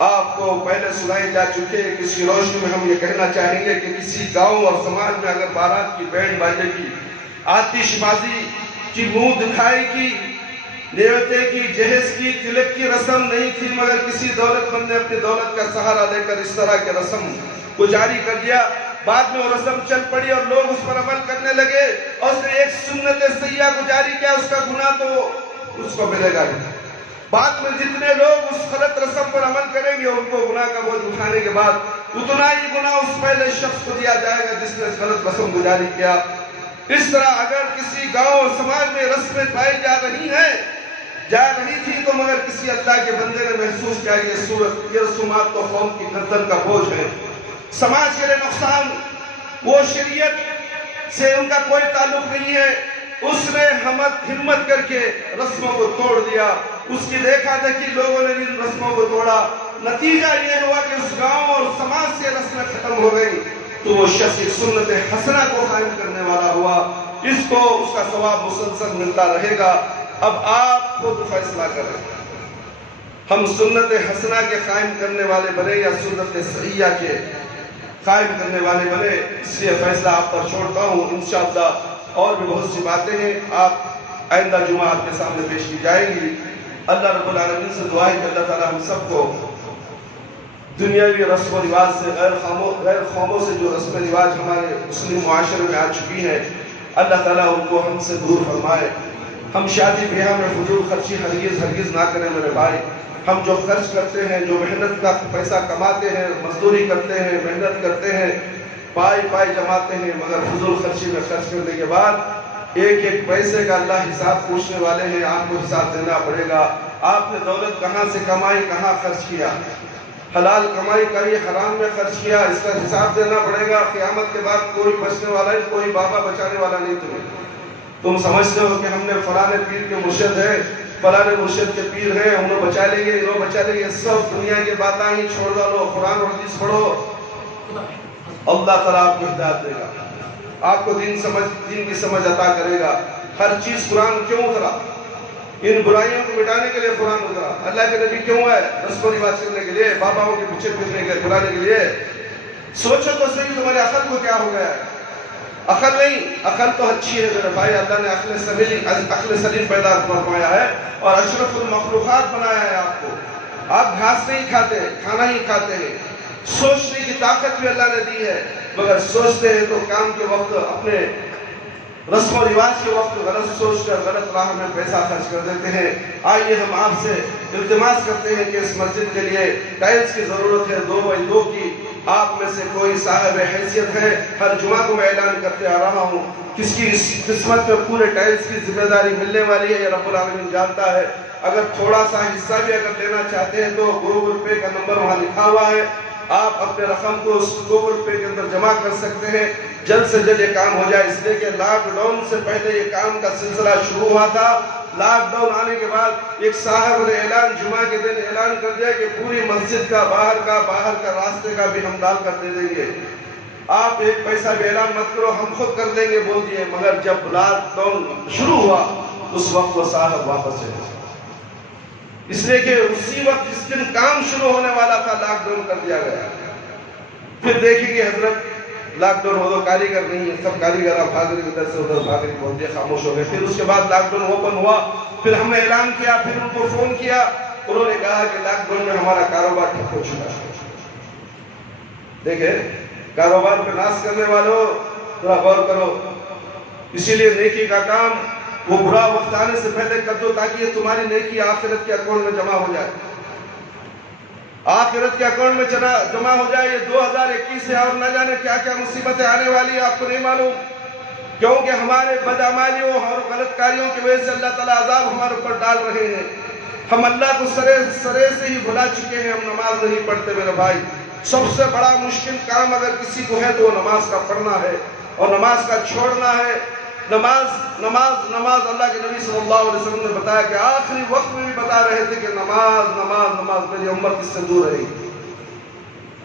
آپ کو پہلے سنائی جا چکے، کسی روشنی میں ہم یہ کہنا چاہیں گے کہ کسی گاؤں اور سماج میں اگر بارات کی بینڈ باجے کی، آتش بازی کی، منہ دکھائی کی، نیوتے کی، جہیز کی، تلک کی رسم نہیں تھی، مگر کسی دولت مند نے اپنی دولت کا سہارا لے کر اس طرح کے رسم کو جاری کر دیا، بعد میں وہ رسم چل پڑی اور لوگ اس پر عمل کرنے لگے اور اس نے ایک سنت سیاح کو جاری کیا، اس کا گناہ تو اس کو ملے گا۔ بعد میں جتنے لوگ اس غلط رسم پر عمل کریں گے ان کو گناہ کا بوجھ اٹھانے کے بعد اتنا ہی گناہ اس پہلے شخص کو دیا جائے گا جس نے اس غلط رسم کو جاری کیا۔ اس طرح اگر کسی گاؤں اور سماج میں رسمیں پائی جا رہی تھی تو مگر کسی اللہ کے بندے نے محسوس کیا یہ رسومات تو قوم کی گردن کا بوجھ ہے، سماج کے لیے نقصان، وہ شریعت سے ان کا کوئی تعلق نہیں ہے، اس نے ہمت کر کے رسموں کو توڑ دیا، اس کی دیکھا دیکھی لوگوں نے ان رسموں کو توڑا، نتیجہ یہ ہوا کہ اس گاؤں اور سماج سے رسمیں ختم ہو گئی، تو وہ شخص سنت حسنہ کو قائم کرنے والا ہوا، اس کو اس کا ثواب مسلسل ملتا رہے گا۔ اب آپ خود فیصلہ کریں، ہم سنت حسنہ کے قائم کرنے والے بنے یا سنت سیئہ کے قائم کرنے والے بنے، اس لیے فیصلہ آپ پر چھوڑتا ہوں۔ انشاءاللہ اور بھی بہت سی باتیں ہیں، آپ آئندہ جمعہ آپ کے سامنے پیش کی جائیں گی۔ اللہ رب العالمین سے دعا ہے کہ اللہ تعالی ہم سب کو دنیاوی رسم و رواج سے، غیر قوموں سے جو رسم و رواج ہمارے مسلم معاشرے میں آ چکی ہیں، اللہ تعالیٰ ان کو ہم سے دور فرمائے۔ ہم شادی بیاہ میں فضول خرچی ہرگز نہ کریں میرے بھائی۔ ہم جو خرچ کرتے ہیں، جو محنت کا پیسہ کماتے ہیں، مزدوری کرتے ہیں، محنت کرتے ہیں، پائی جماتے ہیں، مگر فضول خرچی میں خرچ کرنے کے بعد ایک ایک پیسے کا اللہ حساب پوچھنے والے ہیں، آپ کو حساب دینا پڑے گا۔ آپ نے دولت کہاں سے کمائی، کہاں خرچ کیا، حلال کمائی کری، حرام میں خرچ کیا، اس کا حساب دینا پڑے گا۔ قیامت کے بعد کوئی بچنے والا ہے، کوئی بابا بچانے والا نہیں تمہیں۔ تم سمجھتے ہو کہ ہم نے فلانے پیر کے مرشد ہیں، فلانے مرشد کے پیر ہیں، انہوں بچا لیں گے، انہوں بچا لیں گے، سب دنیا کی باتیں ہی چھوڑ ڈالو، قرآن اور حدیث پڑھو، اللہ تعالیٰ آپ کو ہدایت دے گا، آپ کو دین کی سمجھ عطا کرے گا۔ ہر چیز قرآن کیوں اترا؟ ان برائیوں کو مٹانے کے لیے قرآن اترا۔ اللہ کے نبی کیوں ہے؟ رسم و رواج کرنے کے لیے، باباؤں کے پیچھے پھرنے کے بلانے کے لیے۔ سوچو تو صحیح، تمہارے عقل کو کیا ہو گیا ہے؟ عقل نہیں، عقل تو اچھی ہے میرے بھائی، اللہ نے عقل سلیم پیدا فرمایا ہے اور اشرف المخلوقات بنایا ہے آپ کو۔ آپ گھاس نہیں کھاتے، کھانا ہی کھاتے ہیں۔ سوچنے کی طاقت بھی اللہ نے دی ہے، مگر سوچتے ہیں تو کام کے وقت، اپنے رسم و رواج کے وقت غلط سوچ کر غلط راہ میں پیسہ خرچ کر دیتے ہیں۔ آئیے ہم آپ سے التماس کرتے ہیں کہ اس مسجد کے لیے ٹائلز کی ضرورت ہے، 2x2 کی۔ آپ میں سے کوئی صاحب حیثیت ہے، ہر جمعہ کو میں اعلان کرتے آ رہا ہوں، کس کی قسمت میں پورے ٹائلز کی ذمہ داری ملنے والی ہے، یہ رب العالمین جانتا ہے۔ اگر تھوڑا سا حصہ بھی اگر لینا چاہتے ہیں تو گوگل پے کا نمبر وہاں لکھا ہوا ہے، آپ اپنے رقم کو اس گوگل پے کے اندر جمع کر سکتے ہیں۔ جلد سے جلد یہ کام ہو جائے، اس لیے کہ لاک ڈاؤن سے پہلے یہ کام کا سلسلہ شروع ہوا تھا۔ لاک ڈاؤن آنے کے بعد ایک صاحب نے اعلان جمعہ کے دن اعلان کر دیا کہ پوری مسجد کا باہر کا راستے کا بھی ہم ڈال کر دے دیں گے، آپ ایک پیسہ بھی اعلان مت کرو، ہم خود کر دیں گے بول دیے۔ مگر جب لاک ڈاؤن شروع ہوا اس وقت وہ صاحب واپس چلے، اس لیے کہ اسی وقت جس دن کام شروع ہونے والا تھا لاک ڈاؤن کر دیا گیا۔ پھر دیکھیں گے حضرت لاک ڈاؤن ہو تو کاریگر نہیں ہے، سب کاریگر بھاگ رہے ادھر سے ادھر بھاگ رہے، بول دیا، خاموش ہو گئے۔ پھر اس کے بعد لاک ڈاؤن اوپن ہوا، پھر ہم نے اعلان کیا، پھر ان کو فون کیا، انہوں نے کہا کہ لاک ڈاؤن میں ہمارا کاروبار ٹھپ ہو چکا ہے۔ دیکھیں کاروبار پہ ناس کرنے والوں ذرا غور کرو، اسی لیے نیکی کا کام وہ برا وقت آنے سے پہلے کر دو تاکہ تمہاری نیکی آخرت کے اکاؤنٹ میں جمع ہو جائے، آخرت کے اکاؤنٹ میں جمع ہو جائے۔ یہ 2021 ہے اور نہ جانے کیا کیا مصیبتیں آنے والی ہیں، آپ کو نہیں معلوم، کیونکہ ہمارے بدعمالیوں اور غلط کاریوں کی وجہ سے اللہ تعالیٰ عذاب ہمارے اوپر ڈال رہے ہیں۔ ہم اللہ کو سرے سے ہی بھلا چکے ہیں، ہم نماز نہیں پڑھتے میرے بھائی۔ سب سے بڑا مشکل کام اگر کسی کو ہے تو وہ نماز کا پڑھنا ہے اور نماز کا چھوڑنا ہے۔ نماز اللہ کے نبی صلی اللہ علیہ وسلم نے بتایا کہ آخری وقت میں بھی بتا رہے تھے کہ نماز میری امت اس سے دور رہی۔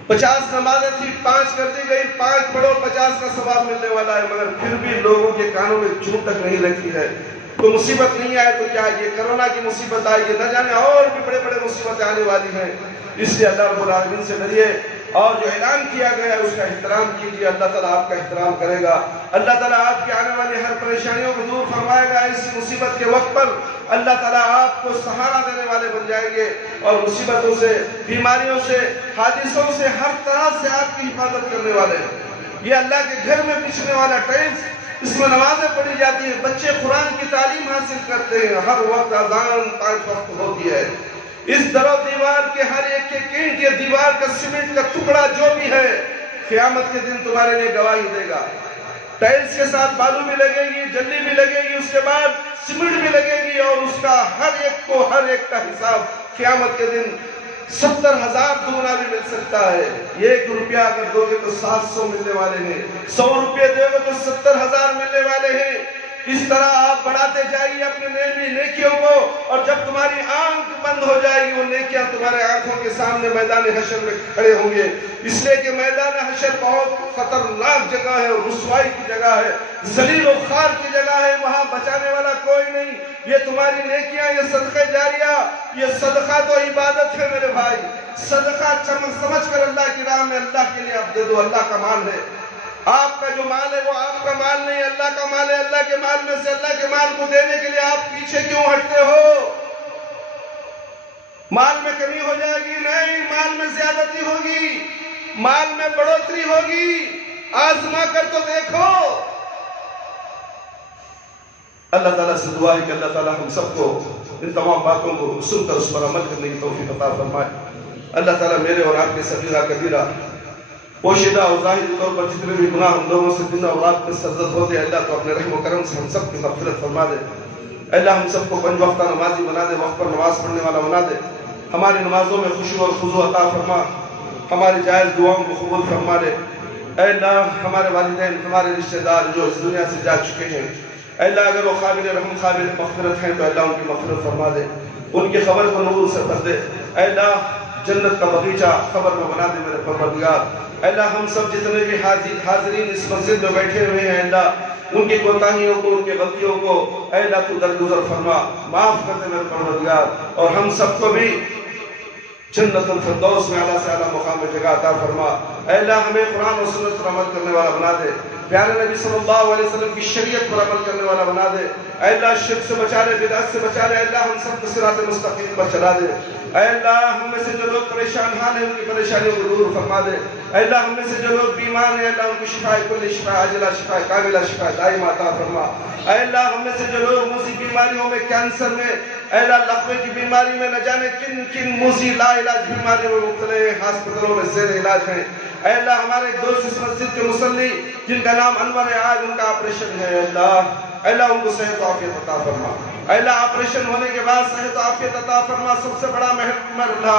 50 نمازیں تھی، 5 کر دی گئی، 5 پڑھو 50 کا ثواب ملنے والا ہے، مگر پھر بھی لوگوں کے کانوں میں چون تک نہیں رکھی ہے۔ تو مصیبت نہیں آئے تو کیا، یہ کرونا کی مصیبت آئی، یہ نہ جانے اور بھی بڑے مصیبتیں آنے والی ہیں۔ اس لیے اللہ رب العالمین سے ڈریے اور جو اعلان کیا گیا ہے اس کا احترام کیجیے، اللہ تعالیٰ آپ کا احترام کرے گا، اللہ تعالیٰ آپ کی آنے والی ہر پریشانیوں کو دور فرمائے گا۔ اس مصیبت کے وقت پر اللہ تعالیٰ آپ کو سہارا دینے والے بن جائیں گے اور مصیبتوں سے، بیماریوں سے، حادثوں سے، ہر طرح سے آپ کی حفاظت کرنے والے ہیں۔ یہ اللہ کے گھر میں بچھنے والا ٹائلز، اس میں نمازیں پڑھی جاتی ہیں، بچے قرآن کی تعلیم حاصل کرتے ہیں، ہر وقت اذان 5 وقت ہوتی ہے۔ اس در و دیوار کے ہر ایک اینٹ یا دیوار کا سیمنٹ کا ٹکڑا جو بھی ہے قیامت کے دن تمہارے لیے گواہی دے گا۔ ٹائلز کے ساتھ بالو بھی لگے گی، جلی بھی لگے گی، اس کے بعد سیمنٹ بھی لگے گی اور اس کا ہر ایک کا حساب قیامت کے دن 70,000 دگنا بھی مل سکتا ہے۔ 1 روپیہ اگر دو گے تو 700 ملنے والے ہیں، 100 روپیہ دے گے تو 70,000 ملنے والے ہیں۔ اس طرح آپ بڑھاتے جائیے اپنے نیکیوں کو، اور جب تمہاری آنکھ بند ہو جائے گی، وہ نیکیاں تمہارے آنکھوں کے سامنے میدان حشر میں کھڑے ہوں گے، اس لیے کہ میدان حشر بہت خطرناک جگہ ہے، رسوائی کی جگہ ہے، ذلیل و خوار کی جگہ ہے، وہاں بچانے والا کوئی نہیں۔ یہ تمہاری نیکیاں، یہ صدقہ جاریہ، یہ صدقہ تو عبادت ہے میرے بھائی، صدقہ سمجھ کر اللہ کی راہ میں اللہ کے لیے آپ دے دو، اللہ کا مال ہے۔ آپ کا جو مال ہے وہ آپ کا مال نہیں، اللہ کا مال ہے، اللہ کے مال میں سے اللہ کے مال کو دینے کے لیے آپ پیچھے کیوں ہٹتے ہو؟ مال میں کمی ہو جائے گی؟ نہیں، مال میں زیادتی ہوگی، مال میں بڑھوتری ہوگی، آزما کر تو دیکھو۔ اللہ تعالیٰ سے دعا ہے کہ اللہ تعالیٰ ہم سب کو ان تمام باتوں کو سن کر اس پر عمل کرنے کی توفیق عطا فرمائے۔ اللہ تعالیٰ میرے اور آپ کے صغیرہ کبیرہ، پوشیدہ اور ظاہری طور پر جتنے بھی گناہ ہم لوگوں سے دن اور رات میں سرزد ہوتے ہیں، اللہ تو اپنے رحم و کرم سے ہم سب کی مغفرت فرما دے۔ اللہ ہم سب کو 5 وقتہ نمازی بنا دے، وقت پر نماز پڑھنے والا بنا دے، ہماری نمازوں میں خشوع اور خضوع عطا فرما، ہماری جائز دعاؤں کو قبول فرما دے۔ اے اللہ ہمارے والدین، ہمارے رشتہ دار جو اس دنیا سے جا چکے ہیں، اے اللہ اگر وہ قابل رحم قابل مغفرت ہیں تو اللہ ان کی مغفرت فرما دے، ان کی قبر کو نور سے بھر دے۔ اے اللہ جنت کا باغیچہ قبر میں بنا دے میرے پروردگار۔ اے اللہ ہم سب جتنے بھی حاضرین اس مسجد میں بیٹھے ہوئے ہیں، اللہ ان کی کوتاہیوں کو، ان کی غلطیوں کو اے اللہ تو درگزر فرما، معاف کر دے میرے پروردگار، اور ہم سب کو بھی جنت الفردوس میں اعلیٰ سے اعلیٰ مقام میں جگہ عطا فرما۔ اے اللہ ہمیں قرآن و سنت پر عمل کرنے والا بنا دے، پیارے نبی صلی اللہ علیہ وسلم کی شریعت پر عمل کرنے والا بنا دے۔ اے اللہ شرک سے بچا لے، بدعت سے بچا لے، اے اللہ ہم سب کو صراط مستقیم پر چلا دے۔ اے اللہ ہم میں سے جو لوگ پریشان حال ہیں ان کی پریشانیوں کو دور فرما دے۔ اے اللہ ہم میں سے جو لوگ بیمار ہیں، اللہ ان کی شفاء کل شفاء عاجلہ، شفاء کاملہ، شفاء دائمہ عطا فرما۔ اے اللہ ہم میں سے جو لوگ موذی بیماریوں میں، کینسر میں، اے اللہ لقوے کی بیماری میں، نہ جانے کن کن موذی لا علاج بیماریوں میں مبتلا ہیں، ہاسپٹلوں میں زیر علاج ہیں، اے اللہ ہمارے ایک دوست اس مسجد کے مصلی جن کا نام انور ہے، آج ان کا آپریشن ہے، اے اللہ ان کو صحت و عافیت عطا فرما۔ اے اللہ آپریشن ہونے کے بعد صحت و عافیت عطا فرما، سب سے بڑا مرحلہ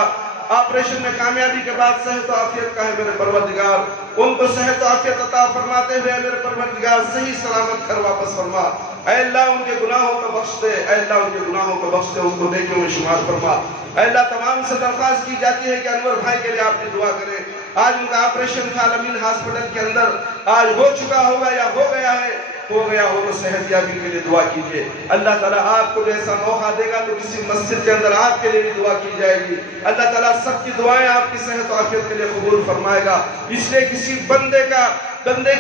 آپریشن میں کامیابی کے بعد صحت و عافیت کا ہے میرے پروردگار، ان کو صحت و عافیت عطا فرماتے ہوئے میرے پروردگار صحیح سلامت گھر واپس فرما۔ اے اللہ ان کے گناہوں کو بخش دے، اے اللہ ان کے گناہوں کو بخش دے، ان کو نیکیوں میں شمار فرما۔ اے اللہ تمام سے درخواست کی جاتی ہے کہ انور بھائی کے لیے آپ نے دعا کریں۔ آج ان کا آپریشن تھا الامین ہاسپٹل کے اندر، آج ہو چکا ہوگا یا ہو گیا ہے، ہو گیا ہو تو صحت یابی کے لیے دعا کیجئے۔ اللہ تعالیٰ آپ کو جیسا موقع دے گا تو کسی مسجد کے اندر آپ کے لیے بھی دعا کی جائے گی۔ اللہ تعالیٰ سب کی دعائیں آپ کی صحت و عافیت کے لیے قبول فرمائے گا۔ اس لیے کسی بندے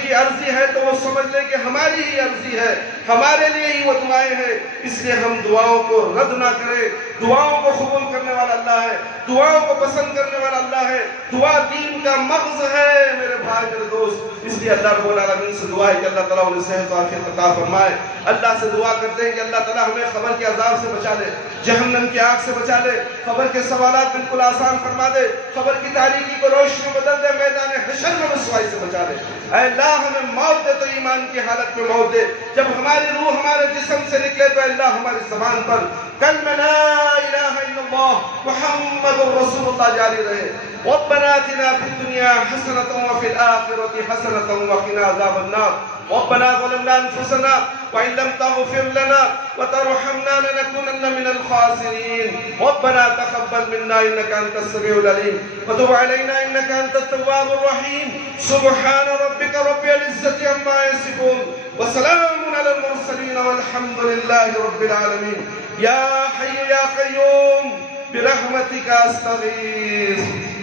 کی عرضی ہے تو وہ سمجھ لے کہ ہماری ہی عرضی ہے، ہمارے لیے ہی وہ دعائیں ہیں، اس لیے ہم دعاؤں کو رد نہ کریں۔ دعاؤں کو قبول کرنے والا اللہ ہے، دعاؤں کو پسند کرنے والا اللہ ہے، دعا دین کا مغز ہے میرے بھائی میرے دوست۔ اس لیے اللہ رب العالمین سے دعا ہے کہ اللہ تعالیٰ انہیں صحت و عافیت عطا فرمائے۔ اللہ سے دعا کرتے ہیں کہ اللہ تعالیٰ ہمیں قبر کے عذاب سے بچا لے، جہنم کی آگ سے بچا لے، قبر کے سوالات بالکل آسان فرما دے، قبر کی تاریکی کو روشنی بدل دے، میدان حشر میں رسوائی سے بچا لے۔ اے اللہ ہمیں موت دے تو ایمان کی حالت میں موت دے، جب ہماری روح ہمارے جسم سے نکلے تو اللہ ہماری زبان پر کلمہ لا الہ الا اللہ محمد رسول اللہ جاری رہے۔ ربنا آتنا فی الدنیا حسنة وفی الآخرة حسنة وقنا عذاب النار۔ ربنا ظلمنا انفسنا وان لم تغفر لنا وترحمنا لنكونن من الخاسرين۔ ربنا تقبل منا انك انت السميع العليم وتب علينا انك انت التواب الرحيم۔ سبحان ربك رب العزة عما يصفون وسلام على المرسلين والحمد لله رب العالمين۔ يا حي يا قيوم برحمتك استغيث۔